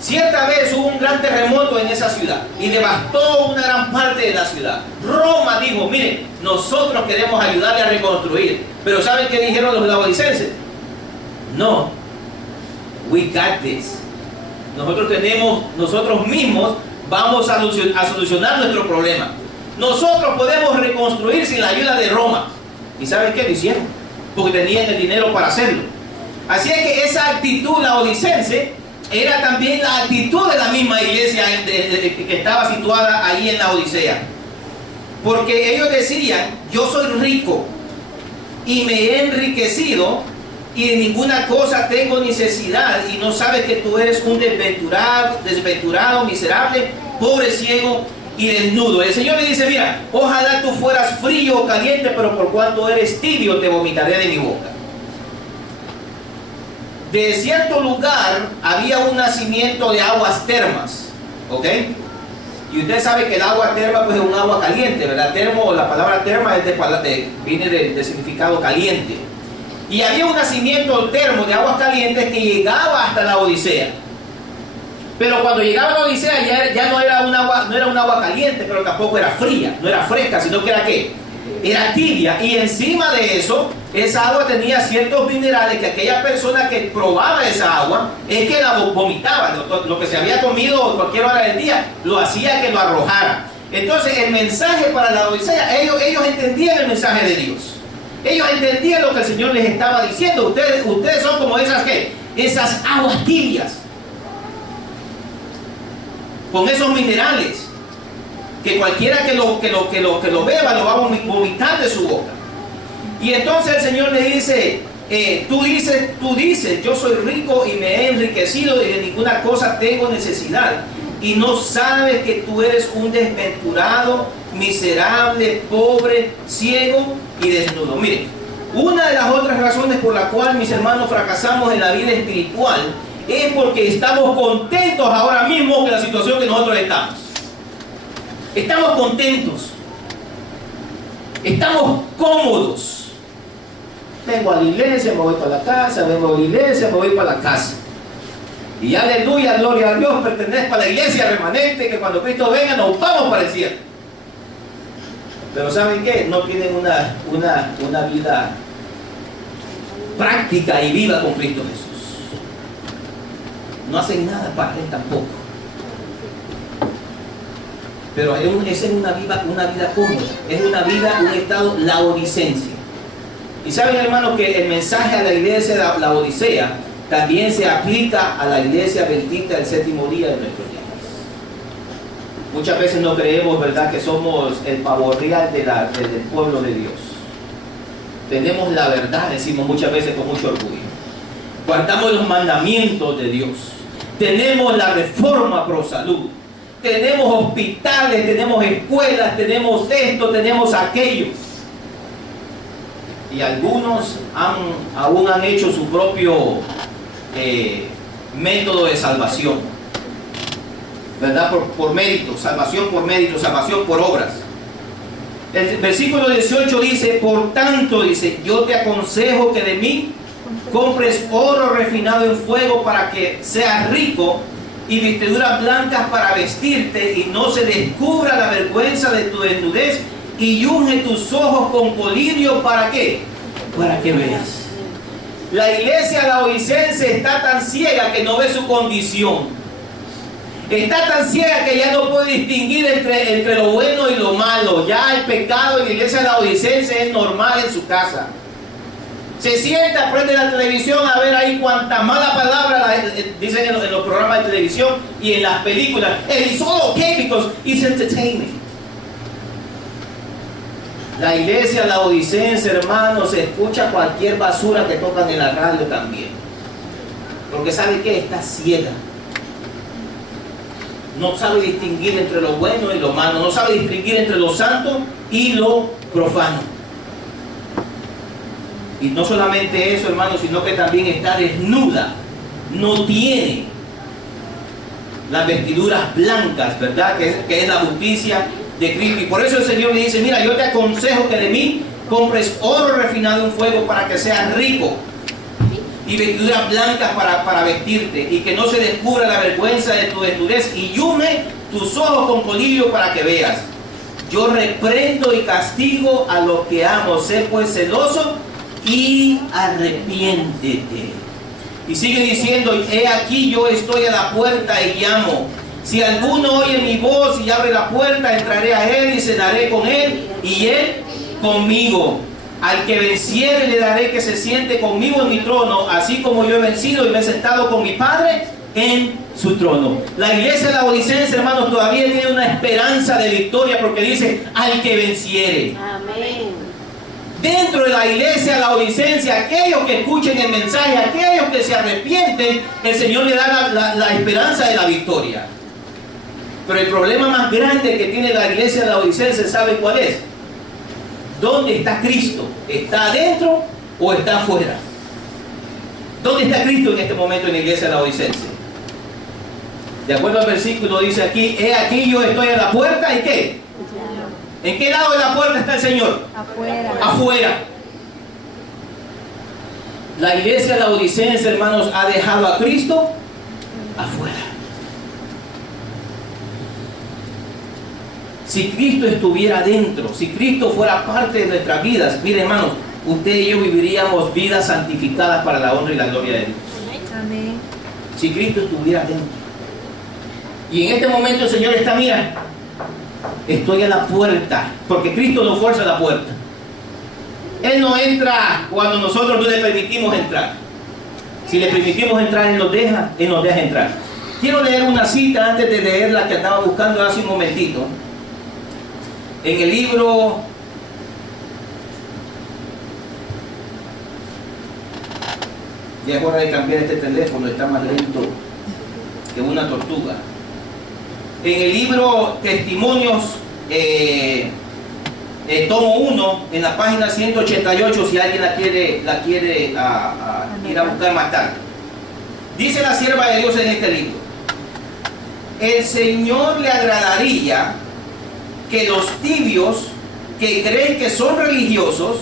Cierta vez hubo un gran terremoto en esa ciudad y devastó una gran parte de la ciudad. Roma dijo: miren, nosotros queremos ayudarle a reconstruir. Pero ¿saben qué dijeron los laodicenses? No, we got this. Nosotros mismos vamos a solucionar nuestro problema. Nosotros podemos reconstruir sin la ayuda de Roma. ¿Y saben qué? Lo hicieron, porque tenían el dinero para hacerlo. Así es que esa actitud laodicense era también la actitud de la misma iglesia que estaba situada ahí en la Odisea. Porque ellos decían: yo soy rico y me he enriquecido y de ninguna cosa tengo necesidad, y no sabes que tú eres un desventurado, miserable, pobre, ciego y desnudo. El Señor le dice: mira, ojalá tú fueras frío o caliente, pero por cuanto eres tibio, te vomitaré de mi boca. De cierto lugar había un nacimiento de aguas termas, ¿ok? Y usted sabe que el agua terma pues es un agua caliente, ¿verdad? La palabra terma viene del significado caliente. Y había un nacimiento termo de aguas calientes que llegaba hasta la Odisea. Pero cuando llegaba a la Odisea ya no era un agua caliente, pero tampoco era fría, no era fresca, sino que era ¿qué? Era tibia. Y encima de eso, esa agua tenía ciertos minerales que aquella persona que probaba esa agua es que la vomitaba. Lo que se había comido a cualquier hora del día lo hacía que lo arrojara. Entonces el mensaje para la Odisea, ellos entendían el mensaje de Dios. Ellos entendían lo que el Señor les estaba diciendo. Ustedes son como esas aguas tibias, con esos minerales, que cualquiera que lo beba lo va a vomitar de su boca. Y entonces el Señor le dice: tú dices, yo soy rico y me he enriquecido y de ninguna cosa tengo necesidad. y no sabes que tú eres un desventurado, miserable, pobre, ciego y desnudo. Mire, una de las otras razones por la cual, mis hermanos, fracasamos en la vida espiritual es porque estamos contentos ahora mismo con la situación que nosotros estamos. Estamos contentos. Estamos cómodos. Vengo a la iglesia, me voy para la casa, vengo a la iglesia, me voy para la casa. Y aleluya, gloria a Dios, pertenezco a la iglesia remanente, que cuando Cristo venga nos vamos para el cielo. Pero ¿saben qué? No tienen una vida práctica y viva con Cristo Jesús. No hacen nada para Él tampoco. Pero es una vida cómoda, es una vida, un estado laodicense. Y saben, hermanos, que el mensaje a la iglesia de la Odisea también se aplica a la iglesia bendita del séptimo día de nuestros días. Muchas veces no creemos, ¿verdad?, que somos el pavo real del pueblo de Dios. Tenemos la verdad, decimos muchas veces con mucho orgullo. Guardamos los mandamientos de Dios. Tenemos la reforma pro salud. Tenemos hospitales, tenemos escuelas, tenemos esto, tenemos aquello. Y algunos aún han hecho su propio método de salvación, ¿verdad? Por mérito, salvación por obras. El versículo 18 dice: por tanto, dice, yo te aconsejo que de mí compres oro refinado en fuego para que seas rico, y vestiduras blancas para vestirte, y no se descubra la vergüenza de tu desnudez, y unge tus ojos con colirio. ¿Para qué? Para que veas. La iglesia laodicense está tan ciega que no ve su condición. Está tan ciega que ya no puede distinguir entre lo bueno y lo malo. Ya el pecado en la iglesia laodicense es normal en su casa. Se sienta, prende la televisión a ver ahí cuánta mala palabra dicen en los programas de televisión y en las películas. And it's all okay because it's entertainment. La iglesia laodicense, hermanos, escucha cualquier basura que tocan en la radio también. Porque ¿sabe qué? Está ciega. No sabe distinguir entre lo bueno y lo malo. No sabe distinguir entre lo santo y lo profano. Y no solamente eso, hermanos, sino que también está desnuda. No tiene las vestiduras blancas, ¿verdad? Que es la justicia de Cristo. Y por eso el Señor le dice: mira, yo te aconsejo que de mí compres oro refinado en fuego para que seas rico, y vestiduras blancas para vestirte, y que no se descubra la vergüenza de tu desnudez, y unge tus ojos con colirio para que veas. Yo reprendo y castigo a los que amo. Sé pues celoso y arrepiéntete. Y sigue diciendo: he aquí yo estoy a la puerta y llamo. Si alguno oye mi voz y abre la puerta, entraré a él y cenaré con él y él conmigo. Al que venciere le daré que se siente conmigo en mi trono, así como yo he vencido y me he sentado con mi Padre en su trono. La iglesia laodicense, hermanos, todavía tiene una esperanza de victoria, porque dice: al que venciere. Amén. Dentro de la iglesia laodicense, aquellos que escuchen el mensaje, aquellos que se arrepienten, el Señor le da la esperanza de la victoria. Pero el problema más grande que tiene la iglesia laodicense, ¿sabe cuál es? ¿Dónde está Cristo? ¿Está adentro o está afuera? ¿Dónde está Cristo en este momento en la iglesia laodicense? De acuerdo al versículo dice aquí: he aquí yo estoy a la puerta. ¿Y qué? ¿En qué lado de la puerta está el Señor? Afuera. Afuera. La iglesia laodicense, hermanos, ha dejado a Cristo afuera. Si Cristo estuviera dentro, si Cristo fuera parte de nuestras vidas, mire, hermanos, usted y yo viviríamos vidas santificadas para la honra y la gloria de Dios. Amén. Si Cristo estuviera dentro. Y en este momento el Señor está: mira, estoy a la puerta, porque Cristo no fuerza la puerta. Él no entra cuando nosotros no le permitimos entrar. Si le permitimos entrar, Él nos deja entrar. Quiero leer una cita antes de leer la que estaba buscando hace un momentito. En el libro ya es hora de cambiar este teléfono, está más lento que una tortuga. en el libro Testimonios, tomo 1, en la página 188, si alguien la quiere ir a buscar más tarde. Dice la sierva de Dios en este libro: el Señor le agradaría que los tibios que creen que son religiosos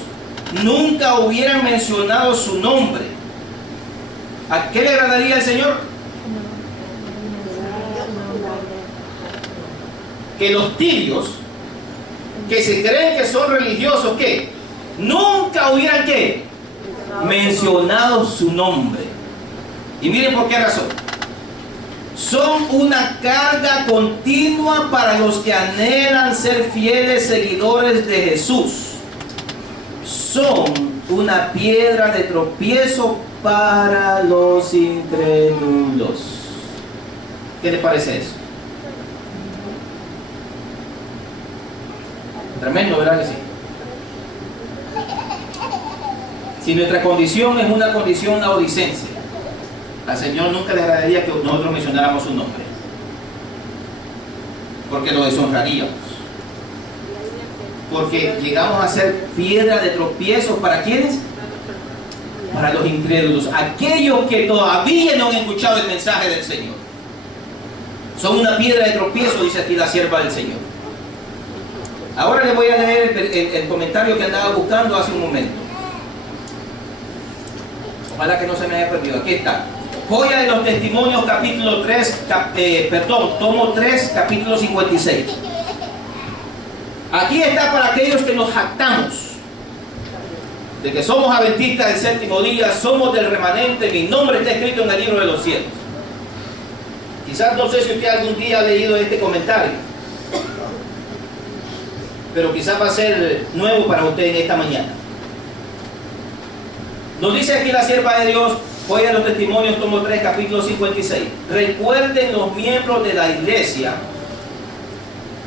nunca hubieran mencionado su nombre. ¿A qué le agradaría al Señor? Que los tibios que se creen que son religiosos, ¿qué? Nunca hubieran, ¿qué? Mencionado su nombre. Y miren por qué razón. Son una carga continua para los que anhelan ser fieles seguidores de Jesús. Son una piedra de tropiezo para los incrédulos. ¿Qué les parece eso? Tremendo, ¿verdad que sí? Si nuestra condición es una condición laodicense, al Señor nunca le agradaría que nosotros mencionáramos su nombre, porque lo deshonraríamos, porque llegamos a ser piedra de tropiezo. ¿Para quiénes? Para los incrédulos, aquellos que todavía no han escuchado el mensaje del Señor. Son una piedra de tropiezo, dice aquí la sierva del Señor. Ahora les voy a leer el comentario que andaba buscando hace un momento. Ojalá que no se me haya perdido. Aquí está. Joya de los Testimonios, capítulo 3, tomo 3, capítulo 56. Aquí está para aquellos que nos jactamos de que somos adventistas del séptimo día, somos del remanente, mi nombre está escrito en el libro de los cielos. Quizás no sé si usted algún día ha leído este comentario, pero quizás va a ser nuevo para usted en esta mañana. Nos dice aquí la sierva de Dios, Joya de los Testimonios, tomo 3, capítulo 56. Recuerden los miembros de la iglesia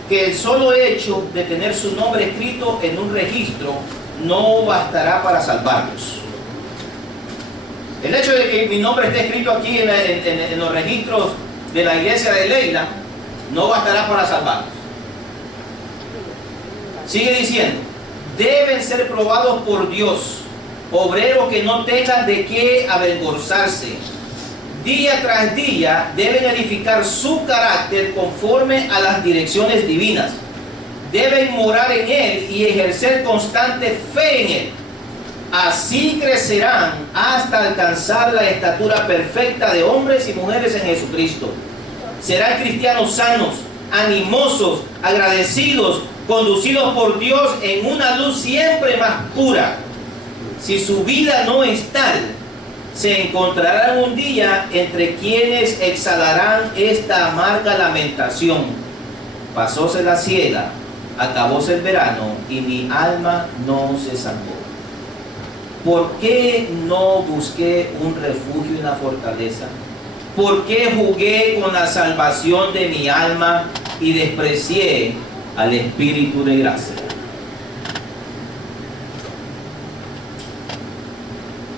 que el solo hecho de tener su nombre escrito en un registro no bastará para salvarlos. El hecho de que mi nombre esté escrito aquí en los registros de la iglesia de Leila no bastará para salvarlos. Sigue diciendo: deben ser probados por Dios, obreros que no tengan de qué avergonzarse. Día tras día deben edificar su carácter conforme a las direcciones divinas. Deben morar en Él y ejercer constante fe en Él. Así crecerán hasta alcanzar la estatura perfecta de hombres y mujeres en Jesucristo. Serán cristianos sanos, animosos, agradecidos, conducidos por Dios en una luz siempre más pura. Si su vida no es tal, se encontrarán un día entre quienes exhalarán esta amarga lamentación: pasóse la siega, acabóse el verano y mi alma no se salvó. ¿Por qué no busqué un refugio y una fortaleza? ¿Por qué jugué con la salvación de mi alma y desprecié al Espíritu de gracia?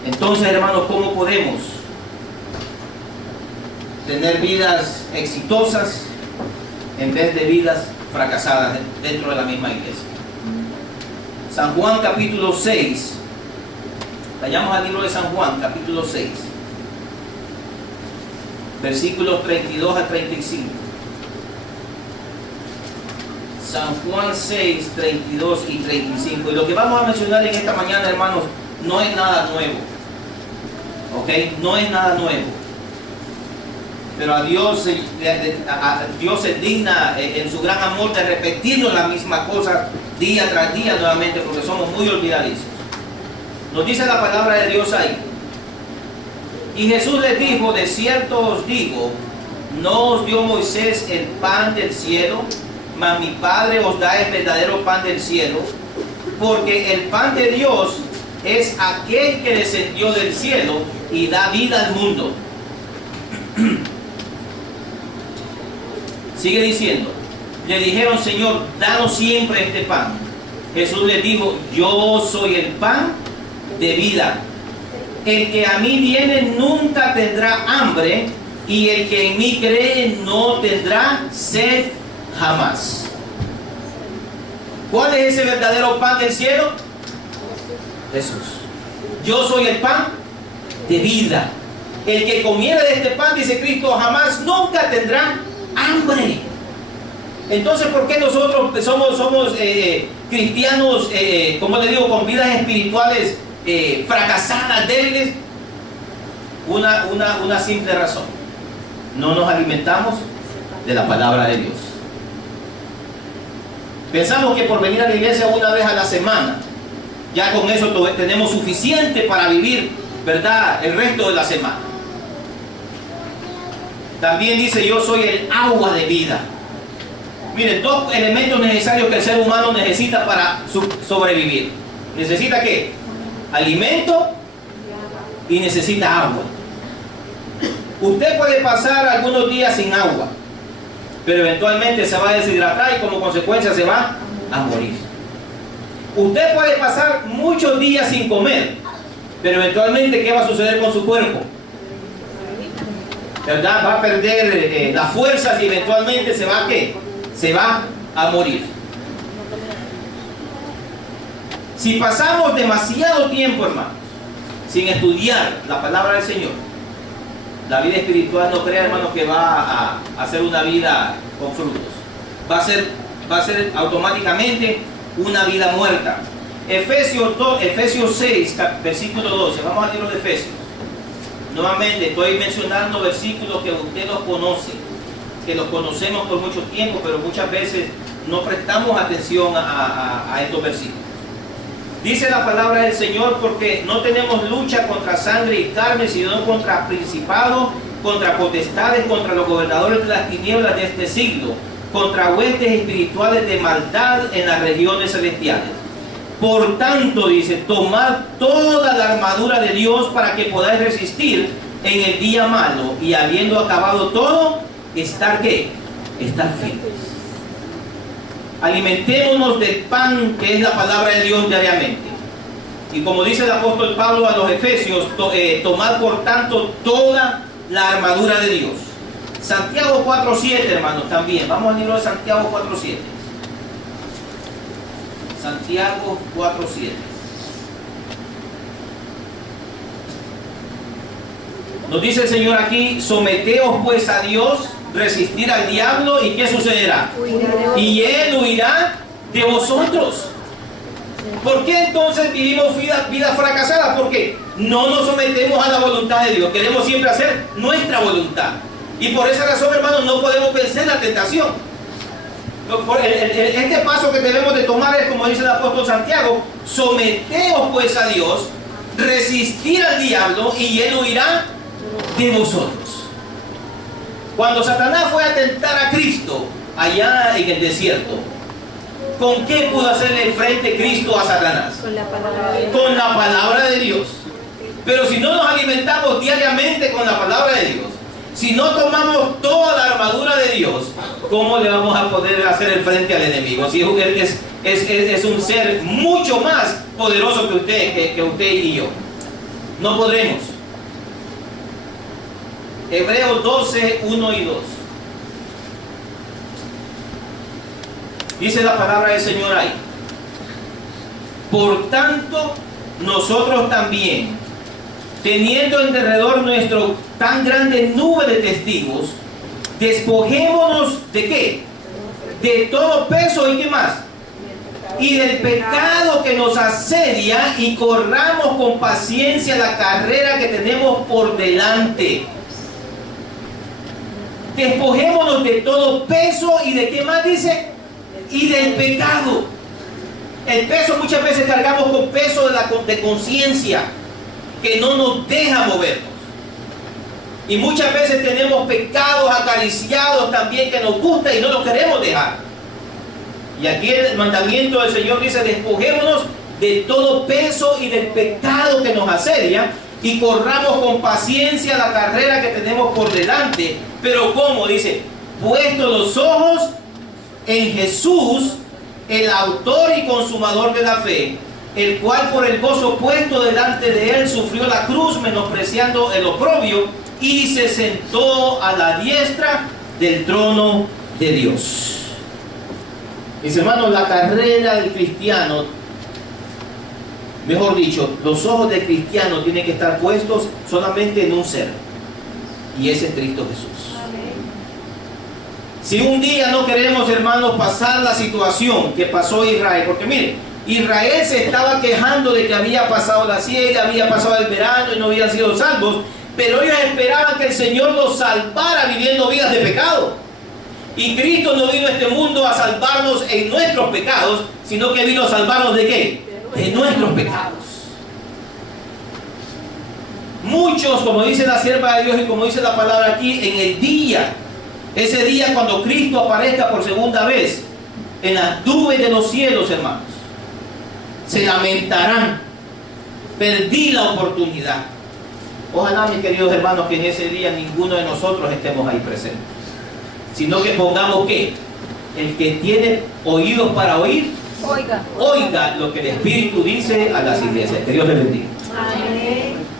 Entonces, hermanos, ¿cómo podemos tener vidas exitosas en vez de vidas fracasadas dentro de la misma iglesia? San Juan capítulo 6. Vayamos al libro de San Juan capítulo 6, versículos 32 al 35. San Juan 6, 32 y 35. Y lo que vamos a mencionar en esta mañana, hermanos, no es nada nuevo. ¿Ok? No es nada nuevo. Pero a Dios se digna en su gran amor de repetirnos las mismas cosas día tras día nuevamente, porque somos muy olvidadizos. Nos dice la palabra de Dios ahí: y Jesús les dijo: de cierto os digo, no os dio Moisés el pan del cielo, mas mi Padre os da el verdadero pan del cielo, porque el pan de Dios es aquel que descendió del cielo y da vida al mundo. Sigue diciendo: le dijeron: Señor, danos siempre este pan. Jesús les dijo: yo soy el pan de vida. El que a mí viene nunca tendrá hambre, y el que en mí cree no tendrá sed jamás. ¿Cuál es ese verdadero pan del cielo? Jesús. Yo soy el pan de vida. El que comiera de este pan, dice Cristo, jamás nunca tendrá hambre. Entonces, ¿por qué nosotros somos cristianos, como le digo, con vidas espirituales fracasadas, débiles? Una simple razón: no nos alimentamos de la palabra de Dios. Pensamos que por venir a la iglesia una vez a la semana, ya con eso tenemos suficiente para vivir, ¿verdad?, el resto de la semana. También dice: yo soy el agua de vida. Miren, dos elementos necesarios que el ser humano necesita para sobrevivir. ¿Necesita qué? Alimento y necesita agua. Usted puede pasar algunos días sin agua, pero eventualmente se va a deshidratar y como consecuencia se va a morir. Usted puede pasar muchos días sin comer, pero eventualmente ¿qué va a suceder con su cuerpo? ¿Verdad? Va a perder las fuerzas y eventualmente se va a ¿qué? Se va a morir. Si pasamos demasiado tiempo, hermanos, sin estudiar la palabra del Señor, la vida espiritual, no crea, hermanos, que va a ser una vida con frutos. Va a ser automáticamente una vida muerta. Efesios 6, versículo 12. Vamos al libro de Efesios. Nuevamente estoy mencionando versículos que usted los conoce, que los conocemos por mucho tiempo, pero muchas veces no prestamos atención a estos versículos. Dice la palabra del Señor: porque no tenemos lucha contra sangre y carne, sino contra principados, contra potestades, contra los gobernadores de las tinieblas de este siglo, contra huestes espirituales de maldad en las regiones celestiales. Por tanto, dice, tomad toda la armadura de Dios para que podáis resistir en el día malo, y habiendo acabado todo, estar ¿qué? Estar firmes. Alimentémonos del pan que es la palabra de Dios diariamente. Y como dice el apóstol Pablo a los Efesios, tomad por tanto toda la armadura de Dios. Santiago 4:7, hermanos, también. Vamos al libro de Santiago 4:7. Santiago 4:7. Nos dice el Señor aquí: someteos pues a Dios, resistir al diablo, y ¿qué sucederá? Y él huirá de vosotros. ¿Por qué entonces vivimos vidas fracasadas? Porque no nos sometemos a la voluntad de Dios. Queremos siempre hacer nuestra voluntad. Y por esa razón, hermanos, no podemos vencer la tentación. Este paso que debemos de tomar es, como dice el apóstol Santiago: someteos pues a Dios, resistir al diablo, y él huirá de vosotros. Cuando Satanás fue a tentar a Cristo allá en el desierto, ¿con qué pudo hacerle frente Cristo a Satanás? Con la palabra de Dios. Con la palabra de Dios. Pero si no nos alimentamos diariamente con la palabra de Dios, si no tomamos toda la armadura de Dios, ¿cómo le vamos a poder hacer el frente al enemigo? Si es un ser mucho más poderoso que usted y yo. No podremos. Hebreos 12, 1 y 2. Dice la palabra del Señor ahí: por tanto, nosotros también, teniendo en derredor nuestro tan grande nube de testigos, despojémonos ¿de qué? De todo peso, ¿y qué más? Y del pecado que nos asedia, y corramos con paciencia la carrera que tenemos por delante. Despojémonos de todo peso, y ¿de qué más dice? Y del pecado. El peso, muchas veces cargamos con peso de conciencia que no nos deja movernos. Y muchas veces tenemos pecados acariciados también que nos gusta y no los queremos dejar. Y aquí el mandamiento del Señor dice: despojémonos de todo peso y del pecado que nos asedia, y corramos con paciencia la carrera que tenemos por delante. Pero ¿cómo? Dice: puesto los ojos en Jesús, el autor y consumador de la fe, el cual por el gozo puesto delante de él sufrió la cruz, menospreciando el oprobio, y se sentó a la diestra del trono de Dios. Mis hermanos, la carrera del cristiano, mejor dicho, los ojos del cristiano tienen que estar puestos solamente en un ser, y ese es Cristo Jesús. Amén. Si un día no queremos, hermanos, pasar la situación que pasó Israel, porque miren, Israel se estaba quejando de que había pasado la siega, había pasado el verano y no habían sido salvos, pero ellos esperaban que el Señor los salvara viviendo vidas de pecado. Y Cristo no vino a este mundo a salvarnos en nuestros pecados, sino que vino a salvarnos ¿de qué? De nuestros pecados. Muchos, como dice la sierva de Dios y como dice la palabra aquí, en el día, ese día cuando Cristo aparezca por segunda vez, en las nubes de los cielos, hermanos, se lamentarán. Perdí la oportunidad. Ojalá, mis queridos hermanos, que en ese día ninguno de nosotros estemos ahí presentes, sino que pongamos que el que tiene oídos para oír, oiga lo que el Espíritu dice a las iglesias. Que Dios les bendiga. Amén.